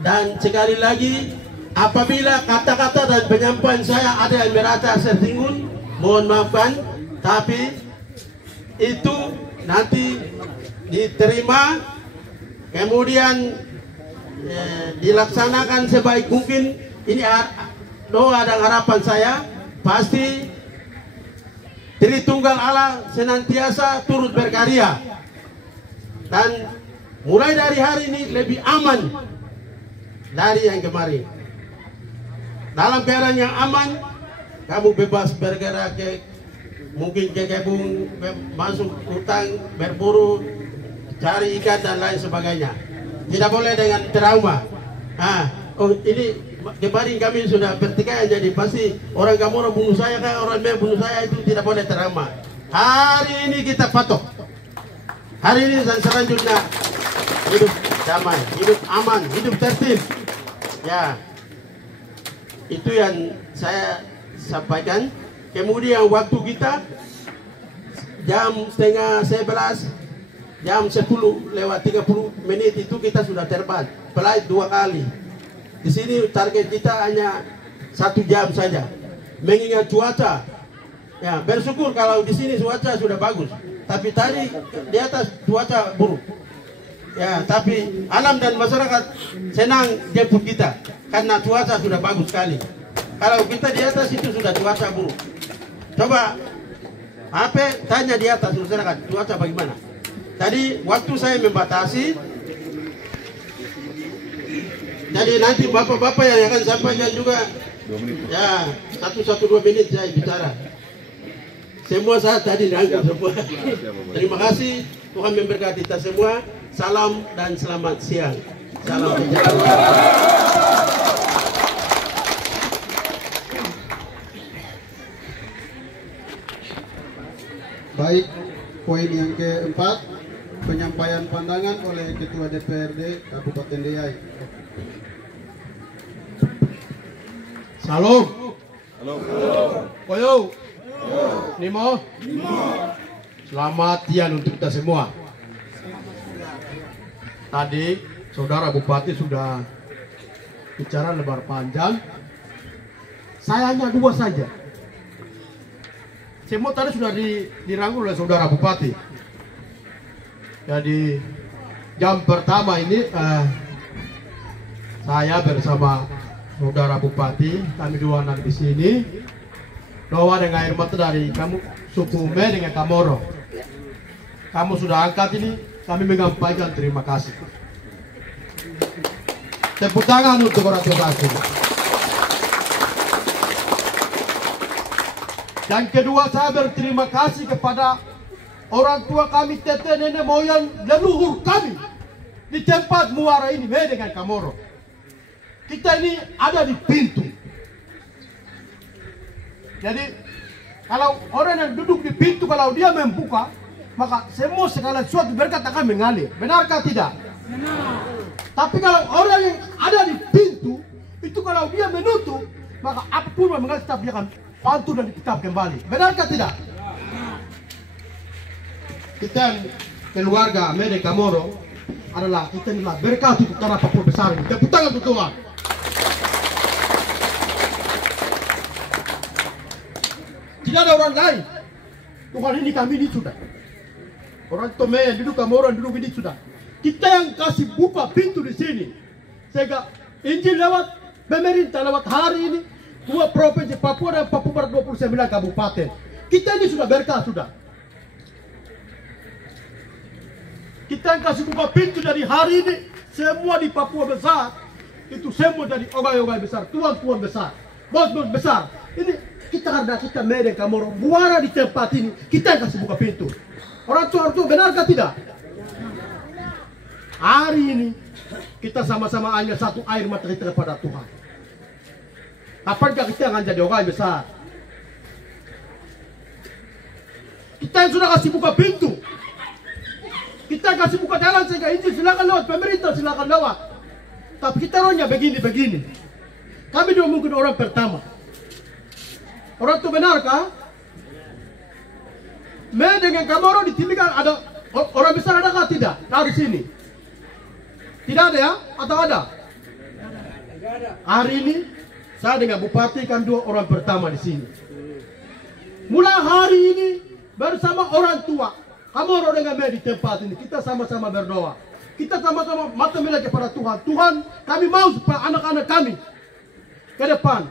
Dan sekali lagi, apabila kata-kata dan penyampaian saya ada yang merasa tersinggung, mohon maafkan. Tapi itu nanti diterima, kemudian dilaksanakan sebaik mungkin. Ini doa dan harapan saya, pasti Tritunggal Allah senantiasa turut berkarya. Dan mulai dari hari ini lebih aman dari yang kemarin. Dalam keadaan yang aman, kamu bebas bergerak mungkin ke kebun, masuk hutan, berburu, cari ikan dan lain sebagainya. Tidak boleh dengan trauma. Oh ini kemarin kami sudah bertikai, jadi pasti orang Kamoro bunuh saya kan, orang Me bunuh saya, itu tidak boleh trauma. Hari ini kita patok. Hari ini dan selanjutnya hidup damai, hidup aman, hidup tertib. Ya, itu yang saya sampaikan. Kemudian waktu kita jam 10:30, jam 10:30 itu kita sudah terbang. Flight 2 kali. Di sini target kita hanya 1 jam saja. Mengingat cuaca, ya bersyukur kalau di sini cuaca sudah bagus. Tapi tadi di atas cuaca buruk. Ya, tapi alam dan masyarakat senang jemput kita karena cuaca sudah bagus sekali. Kalau kita di atas itu sudah cuaca buruk. Coba tanya di atas masyarakat cuaca bagaimana. Tadi waktu saya membatasi. Jadi nanti bapak-bapak yang akan sampaikan juga. Ya, 1-2 menit saya bicara. Semua saya tadi rangkum semua. Terima kasih, Tuhan memberkati kita semua. Salam dan selamat siang. Salam sejahtera. Baik, poin yang keempat, penyampaian pandangan oleh Ketua DPRD Kabupaten Deiyai. Salam. Halo. Koyo. Nimo. Selamat siang untuk kita semua. Tadi Saudara Bupati sudah bicara lebar panjang. Saya hanya 2 saja. Semua tadi sudah dirangkul oleh Saudara Bupati. Jadi jam pertama ini saya bersama Saudara Bupati, kami 2 anak di sini, doa dengan air mata dari kamu suku Me dengan Kamoro. Kamu sudah angkat ini, kami menyampaikan terima kasih. Tepuk tangan untuk orang tua kasih. Dan kedua, saya berterima kasih kepada orang tua kami, tete, nenek moyang, leluhur kami di tempat muara ini, Me dengan Kamoro. Kita ini ada di pintu. Jadi kalau orang yang duduk di pintu, kalau dia membuka, maka semua segala sesuatu berkat akan mengalir. Benarkah tidak? Benar. Tapi kalau orang yang ada di pintu, itu kalau dia menutup, maka apapun yang mengalir tetap dia akan pantul dan dikitab kembali. Benarkah tidak? Benar. Kita keluarga Me dengan Kamoro adalah kita inilah berkat untuk tanah Papua besar ini. Tepuk tangan untuk Tuhan. Tidak ada orang lain. Tuhan, ini kami ini sudah. Orang Tome yang duduk, kami orang duduk ini sudah. Kita yang kasih buka pintu di sini. Sehingga Injil lewat pemerintah, lewat hari ini. 2 provinsi Papua dan Papua Barat 29 kabupaten. Kita ini sudah berkah sudah. Kita yang kasih buka pintu dari hari ini. Semua di Papua besar. Itu semua dari ogai-ogai besar. Tuan-tuan besar. Bos-bos besar. Ini kita karena kita Medan Kamoro. Buara di tempat ini. Kita yang kasih buka pintu. Orang tua benarkah tidak? Hari ini kita sama-sama hanya satu air mata kita kepada Tuhan. Kapankah kita akan jadi orang besar? Kita yang sudah kasih buka pintu. Kita kasih buka jalan sehingga Injil silakan lewat, pemerintah silakan lewat. Tapi kita orangnya begini. Kami juga mungkin orang pertama. Orang itu benarkah? Dengan Kamoro di sini kan ada orang besar, adakah tidak? Dari sini tidak ada ya? Atau ada? Hari ini saya dengan Bupati kan 2 orang pertama di sini. Mulai hari ini bersama orang tua Kamoro dengan di tempat ini kita sama-sama berdoa. Kita sama-sama mata melihat kepada Tuhan. Tuhan, kami mau supaya anak-anak kami ke depan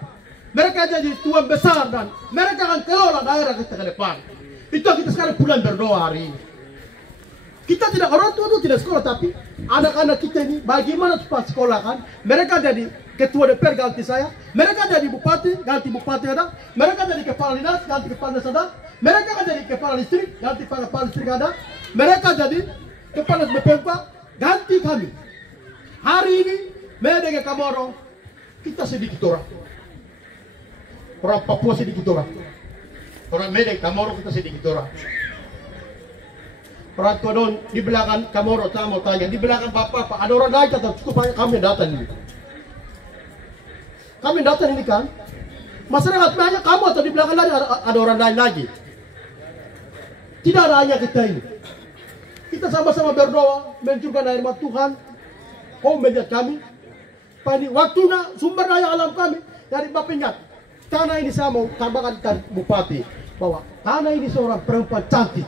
mereka jadi tuan besar dan mereka akan kelola daerah kita ke depan. Itu kita sekarang pulang berdoa hari ini. Kita tidak, orang tua itu tidak sekolah, tapi anak-anak kita ini bagaimana supaya sekolah kan. Mereka jadi ketua DPR ganti saya, mereka jadi bupati ganti bupati ada, mereka jadi kepala dinas ganti kepala dinas ada, mereka kan jadi kepala listrik ganti kepala listrik ada, mereka jadi kepala BPMK ganti kami. Hari ini Medan Kamoro kita sedikit orang Papua sedikit orang. Orang Medan Kamoro kita sedikit orang. Orang tua don di belakang Kamoro, saya mau tanya, di belakang bapak ada orang lain atau cukup banyak kami datang ini? Kami datang ini kan, masyarakat banyak kamu atau di belakang lagi ada orang lain lagi? Tidak ada, hanya kita ini. Kita sama-sama berdoa, mencurahkan air mata Tuhan. Kau melihat kami, pani waktunya sumber daya alam kami dari Bapak ingat. Tanah ini saya mau tambahkan Bupati bahwa tanah ini seorang perempuan cantik.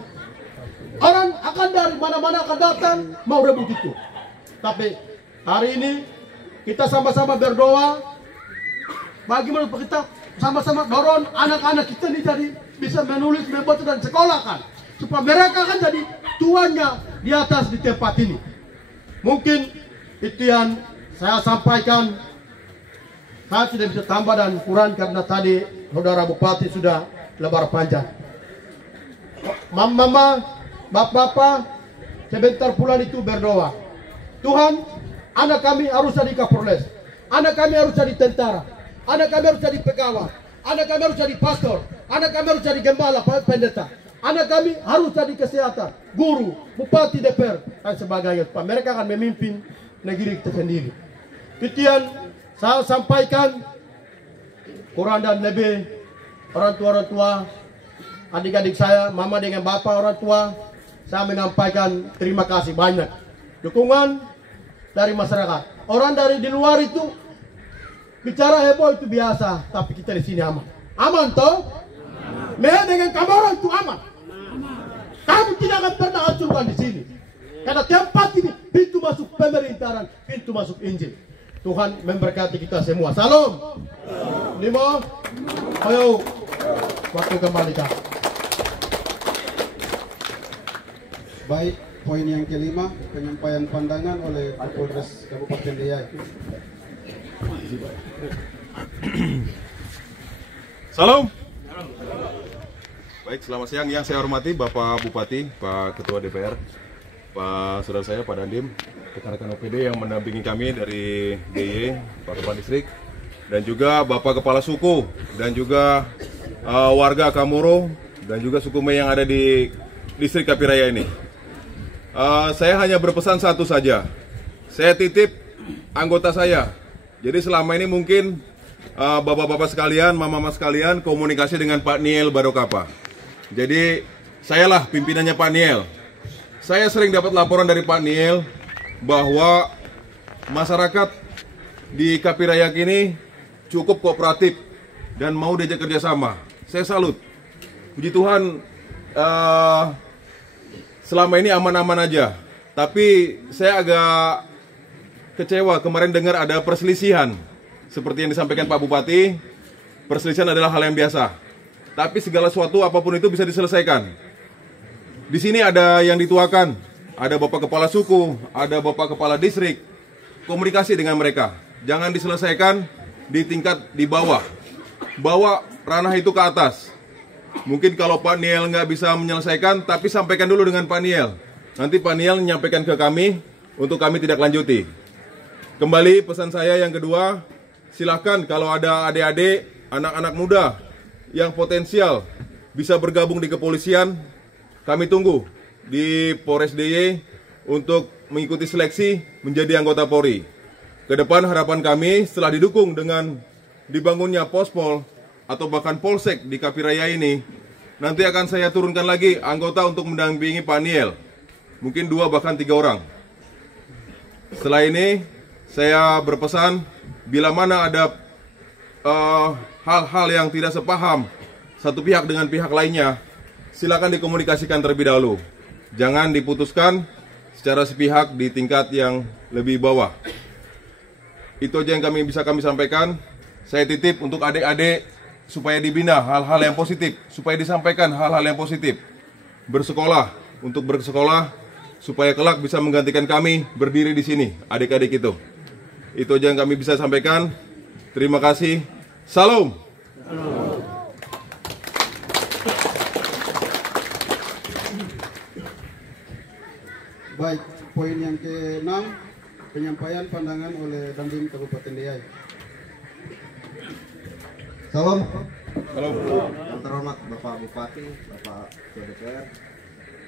Orang akan dari mana-mana akan datang mau rebut itu. Tapi hari ini kita sama-sama berdoa. Bagaimana kita sama-sama dorong anak-anak kita ini jadi bisa menulis, membaca dan sekolahkan supaya mereka akan jadi tuannya di atas di tempat ini. Mungkin itu yang saya sampaikan. Saya tidak bisa tambah dan kurang karena tadi saudara Bupati sudah lebar panjang. Mama, bapak-bapak, sebentar pulang itu berdoa. Tuhan, anak kami harus jadi Kapolres, anak kami harus jadi tentara, anak kami harus jadi pegawai, anak kami harus jadi pastor, anak kami harus jadi gembala, pendeta, anak kami harus jadi kesehatan, guru, bupati, DPR, dan sebagainya. Mereka akan memimpin negeri kita sendiri. Kemudian saya sampaikan kurang dan lebih orang tua, adik-adik saya, mama dengan bapak orang tua, saya menyampaikan terima kasih banyak. Dukungan dari masyarakat. Orang dari di luar itu bicara heboh itu biasa, tapi kita di sini aman. Aman toh? Medan dengan Kamoro itu aman. Kamu tidak akan pernah hancurkan di sini. Karena tempat ini pintu masuk pemerintahan, pintu masuk Injil. Tuhan memberkati kita semua. Salam. Lima. Ayo. Waktu kembali kak. Baik, poin yang kelima, penyampaian pandangan oleh Kapolres Kabupaten Deiyai. Salam. Baik, selamat siang yang saya hormati Bapak Bupati, Pak Ketua DPR, Pak saudara saya Pak Dandim, rekan-rekan OPD yang mendampingi kami dari DIY, Pak Kepala Distrik, dan juga Bapak Kepala Suku, dan juga warga Kamoro, dan juga suku Mei yang ada di distrik Kapiraya ini. Saya hanya berpesan satu saja, saya titip anggota saya. Jadi selama ini mungkin bapak-bapak sekalian, mama-mama sekalian komunikasi dengan Pak Niel Barokapa. Jadi sayalah pimpinannya Pak Niel. Saya sering dapat laporan dari Pak Niel bahwa masyarakat di Kapirayak ini cukup kooperatif dan mau diajak kerjasama. Saya salut. puji Tuhan selama ini aman-aman aja. Tapi saya agak kecewa kemarin dengar ada perselisihan. Seperti yang disampaikan Pak Bupati, perselisihan adalah hal yang biasa. Tapi segala sesuatu apapun itu bisa diselesaikan. Di sini ada yang dituakan, ada Bapak Kepala Suku, ada Bapak Kepala Distrik. Komunikasi dengan mereka. Jangan diselesaikan di tingkat di bawah. Bawa ranah itu ke atas. Mungkin kalau Pak Niel nggak bisa menyelesaikan, tapi sampaikan dulu dengan Pak Niel. Nanti Pak Niel menyampaikan ke kami, untuk kami tidak lanjuti. Kembali pesan saya yang kedua, silahkan kalau ada adik-adik, anak-anak muda yang potensial bisa bergabung di kepolisian, kami tunggu di Polres DIY untuk mengikuti seleksi menjadi anggota Polri. Kedepan harapan kami setelah didukung dengan dibangunnya Pospol atau bahkan Polsek di Kapiraya ini, nanti akan saya turunkan lagi anggota untuk mendampingi Pak Niel. Mungkin 2 bahkan 3 orang. Setelah ini, saya berpesan, bila mana ada hal-hal yang tidak sepaham satu pihak dengan pihak lainnya, silakan dikomunikasikan terlebih dahulu. Jangan diputuskan secara sepihak di tingkat yang lebih bawah. Itu aja yang bisa kami sampaikan. Saya titip untuk adik-adik supaya dibina hal-hal yang positif, supaya disampaikan hal-hal yang positif. Bersekolah, untuk bersekolah, supaya kelak bisa menggantikan kami berdiri di sini, adik-adik itu. Itu aja yang kami bisa sampaikan. Terima kasih. Salam. Baik, poin yang ke-6, penyampaian pandangan oleh Dandim Kabupaten DIY. Salam. Salam. Yang terhormat Bapak Bupati, Bapak Ketua DPR,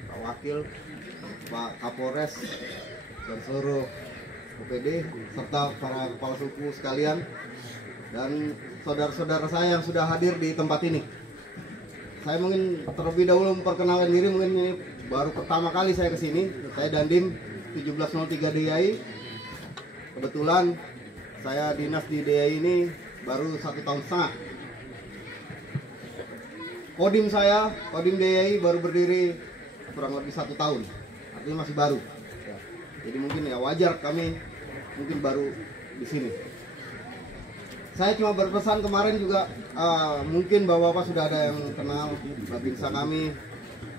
Pak Wakil, Pak Kapolres, dan seluruh UPD, serta para kepala suku sekalian, dan saudara-saudara saya yang sudah hadir di tempat ini. Saya mungkin terlebih dahulu memperkenalkan diri, mungkin ini baru pertama kali saya kesini. Saya Dandim 1703 DIY. Kebetulan saya dinas di DIY ini baru 1,5 tahun. Kodim saya, Kodim DIY baru berdiri kurang lebih 1 tahun, artinya masih baru. Jadi mungkin ya wajar kami mungkin baru di sini. Saya cuma berpesan kemarin juga, mungkin bapak-bapak sudah ada yang kenal babinsa kami,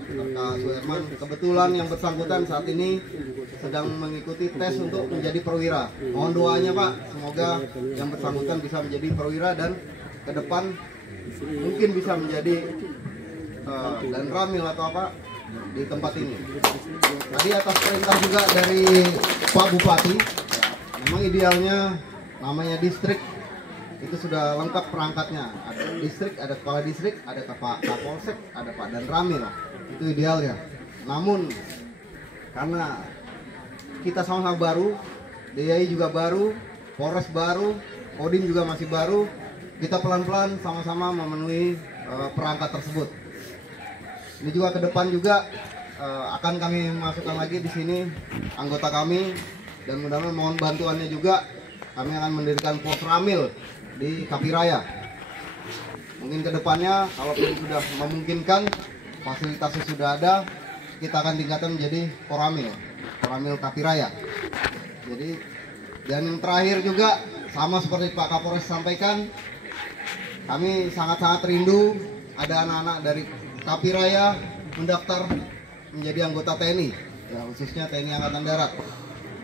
Kak Suherman. Kebetulan yang bersangkutan saat ini sedang mengikuti tes untuk menjadi perwira. Mohon doanya Pak, semoga yang bersangkutan bisa menjadi perwira dan ke depan mungkin bisa menjadi dan ramil atau apa di tempat ini. Tadi atas perintah juga dari Pak Bupati, memang idealnya namanya distrik itu sudah lengkap perangkatnya. Ada distrik, ada kepala distrik, ada Kapolsek, ada Pak dan ramil. Itu idealnya. Namun karena kita sama-sama baru, DIY juga baru, Polres baru, Kodim juga masih baru, kita pelan-pelan sama-sama memenuhi perangkat tersebut. Ini juga ke depan juga akan kami masukkan lagi di sini anggota kami, dan mudah-mudahan mohon bantuannya juga. Kami akan mendirikan pos ramil di Kapiraya. Mungkin ke depannya kalau sudah memungkinkan, fasilitasnya sudah ada, kita akan tingkatkan menjadi Poramil Kapiraya. Jadi, dan yang terakhir juga sama seperti Pak Kapolres sampaikan, kami sangat-sangat rindu ada anak-anak dari Kapiraya mendaftar menjadi anggota TNI, ya, khususnya TNI Angkatan Darat.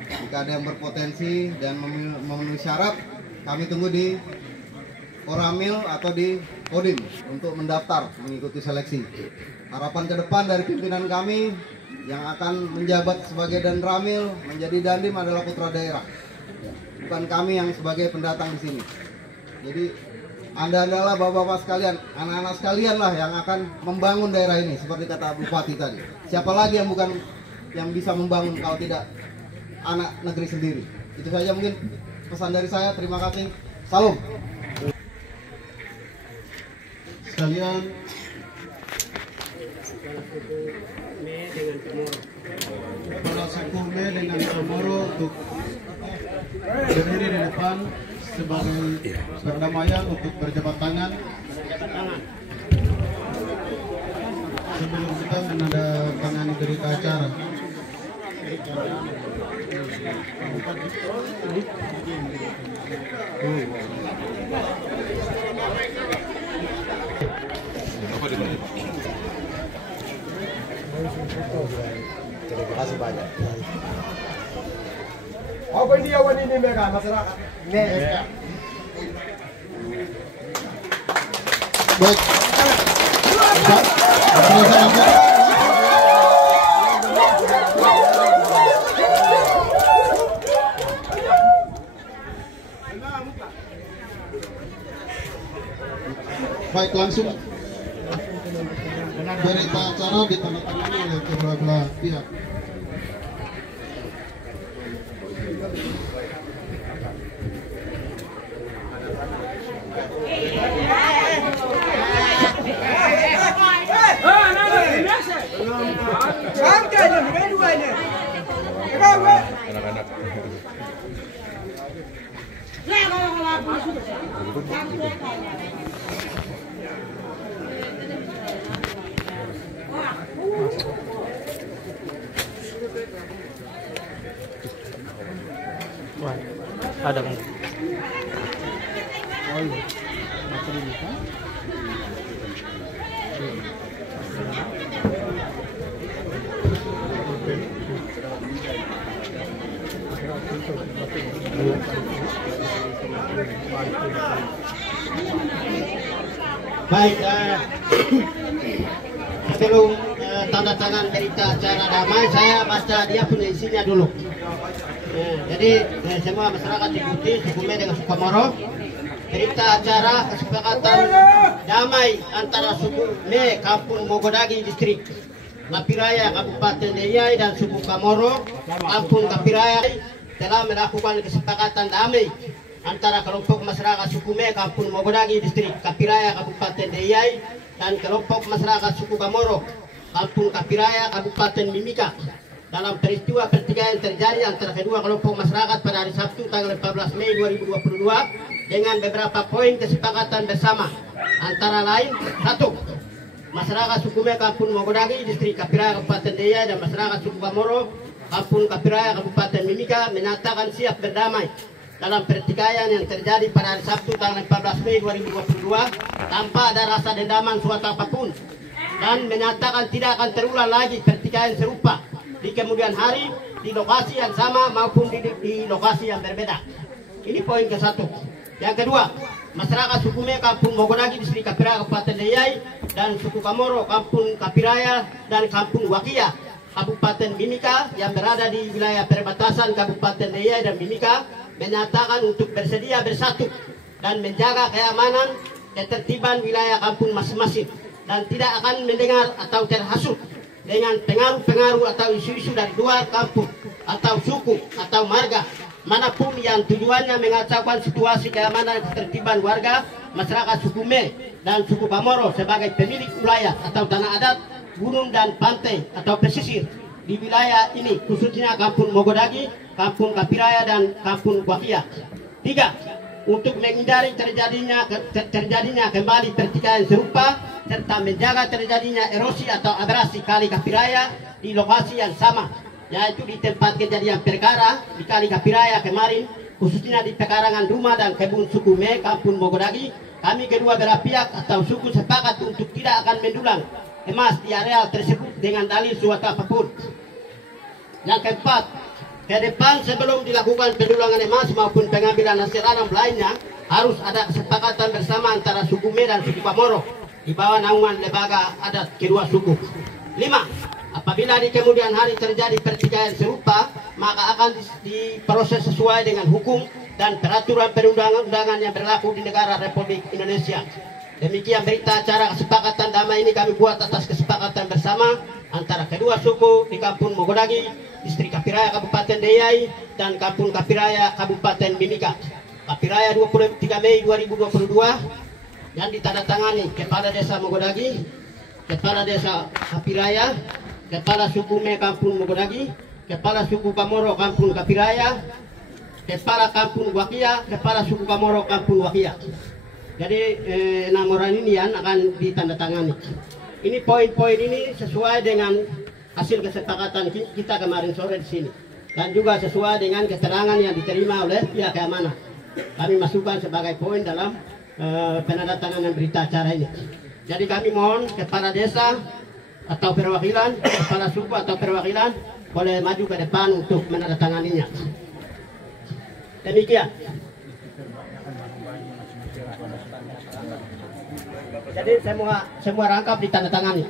Jika ada yang berpotensi dan memenuhi syarat, kami tunggu di Poramil atau di Kodim untuk mendaftar mengikuti seleksi. Harapan ke depan dari pimpinan kami yang akan menjabat sebagai Danramil menjadi Dandim adalah putra daerah, bukan kami yang sebagai pendatang di sini. Jadi Anda adalah bapak-bapak sekalian, anak-anak sekalian lah yang akan membangun daerah ini, seperti kata Bupati tadi. Siapa lagi yang bukan yang bisa membangun kalau tidak anak negeri sendiri. Itu saja mungkin pesan dari saya. Terima kasih. Salam. Sekalian, kepala suku Me dengan Komoro untuk berdiri di depan sebagai perdamaian untuk berjabat tangan. sebelum kita menandatangani berita acara. Terima kasih banyak. Apa ini awan ini mereka masyarakat? Baik. Baik, langsung berita acara ditandatangani oleh kedua belah pihak. Anak-anak. Ada kan? Baik, sebelum tanda tangan berita acara damai, saya baca dia punya isinya dulu. Jadi semua masyarakat ikuti Sukume dengan Sukamoro. Berita acara kesepakatan damai antara Sukume Kampung Mogodagi Distrik Kapiraya Kabupaten Deyai dan suku Kamoro Kampung Kapiraya telah melakukan kesepakatan damai antara kelompok masyarakat Sukume Kampung Mogodagi Distrik Kapiraya Kabupaten Deyai dan kelompok masyarakat suku Kamoro Kampung Kapiraya Kabupaten Mimika dalam peristiwa pertikaian yang terjadi antara kedua kelompok masyarakat pada hari Sabtu tanggal 14 Mei 2022 dengan beberapa poin kesepakatan bersama, antara lain: 1. Masyarakat Sukume Kampung Mogodagi Distrik Kapiraya Kabupaten Deyai dan masyarakat suku Kamoro Kampung Kapiraya Kabupaten Mimika menyatakan siap berdamai dalam pertikaian yang terjadi pada hari Sabtu tanggal 14 Mei 2022 tanpa ada rasa dendaman suatu apapun, dan menyatakan tidak akan terulang lagi pertikaian serupa di kemudian hari di lokasi yang sama maupun di lokasi yang berbeda. Ini poin ke-1. Yang kedua, masyarakat Sukume Kampung Mogodagi Distrik Kapiraya Kabupaten Deyai dan suku Kamoro Kampung Kapiraya dan Kampung Wakia Kabupaten Mimika yang berada di wilayah perbatasan Kabupaten Deyai dan Mimika menyatakan untuk bersedia bersatu dan menjaga keamanan ketertiban wilayah kampung masing-masing dan tidak akan mendengar atau terhasut dengan pengaruh-pengaruh atau isu-isu dari luar kampung atau suku atau marga manapun yang tujuannya mengacaukan situasi keamanan dan ketertiban warga masyarakat Sukume dan suku Kamoro sebagai pemilik wilayah atau tanah adat, gunung dan pantai atau pesisir di wilayah ini, khususnya Kampung Mogodagi, Kampung Kapiraya dan Kampung Wakia. 3. Untuk menghindari terjadinya kembali pertikaian serupa serta menjaga terjadinya erosi atau abrasi Kali Kapiraya di lokasi yang sama, yaitu di tempat kejadian perkara di Kali Kapiraya kemarin, khususnya di pekarangan rumah dan kebun Sukume Kampung Mogodagi. Kami kedua belah pihak atau suku sepakat untuk tidak akan mendulang emas di areal tersebut dengan dalil suatu apapun. Yang keempat, ke depan sebelum dilakukan pendulangan emas maupun pengambilan hasil tanam lainnya harus ada kesepakatan bersama antara Sukume dan suku Kamoro di bawah naungan lembaga adat kedua suku. 5. Apabila di kemudian hari terjadi pertikaian serupa, maka akan diproses sesuai dengan hukum dan peraturan perundang-undangan yang berlaku di negara Republik Indonesia. Demikian berita acara kesepakatan damai ini kami buat atas kesepakatan bersama antara kedua suku di Kampung Mogodagi, Distrik Kapiraya Kabupaten Deyai dan Kampung Kapiraya Kabupaten Mimika. Kapiraya 23 Mei 2022 yang ditandatangani Kepala Desa Mogodagi, Kepala Desa Kapiraya, Kepala Sukume Kampung Mogodagi, Kepala Suku Kamoro Kampung Kapiraya, Kepala Kampung Wakia, Kepala Suku Kamoro Kampung Wakia. Jadi 6 orang ini yang akan ditandatangani. ini poin-poin ini sesuai dengan hasil kesepakatan kita kemarin sore di sini, dan juga sesuai dengan keterangan yang diterima oleh pihak keamanan. Kami masukkan sebagai poin dalam penandatanganan berita acara ini. Jadi kami mohon kepala desa atau perwakilan, kepala suku atau perwakilan boleh maju ke depan untuk menandatanganinya. Demikian. Jadi semua rangkap ditandatangani.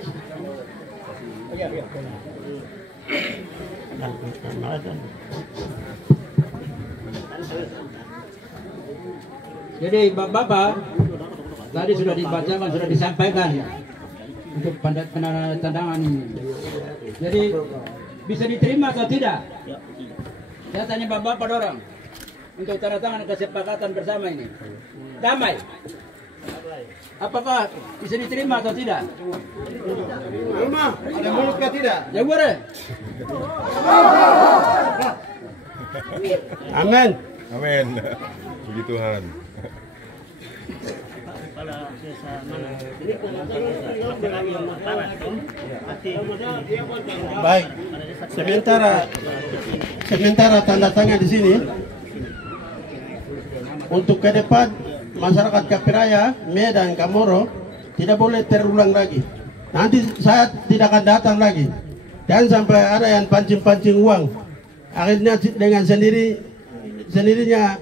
Jadi Bapak tadi sudah dibacakan, sudah disampaikan untuk penandatanganan ini. Jadi bisa diterima atau tidak? Saya tanya Bapak dorong untuk tanda tangan kesepakatan bersama ini. Damai. Apakah bisa diterima atau tidak? Ada mulut kah tidak? Ya boleh. Amin. Amin. Puji Tuhan. Baik. Sementara tanda tangan di sini untuk ke depan masyarakat Kapiraya, Medan, Kamoro tidak boleh terulang lagi. Nanti saya tidak akan datang lagi. Dan sampai ada yang pancing-pancing uang. Akhirnya dengan sendirinya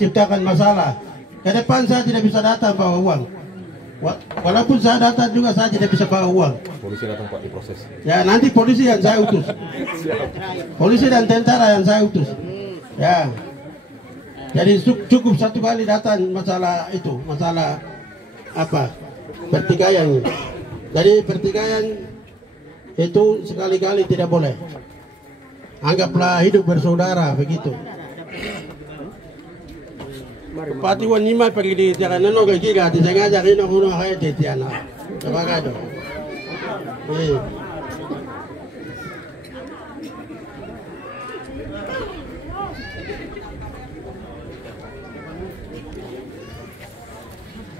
ciptakan masalah. Ke depan saya tidak bisa datang bawa uang. Walaupun saya datang juga saya tidak bisa bawa uang. Polisi datang Pak diproses. Ya nanti polisi yang saya utus. Polisi dan tentara yang saya utus. Ya. Jadi cukup satu kali datang masalah itu, masalah pertikaian. Jadi pertikaian itu sekali-kali tidak boleh. Anggaplah hidup bersaudara begitu. Pati wanima pergi di jalan nano kaki gati sengaja kino kuno kaya tetiana. Coba kado.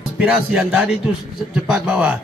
Aspirasi yang tadi itu cepat bawa.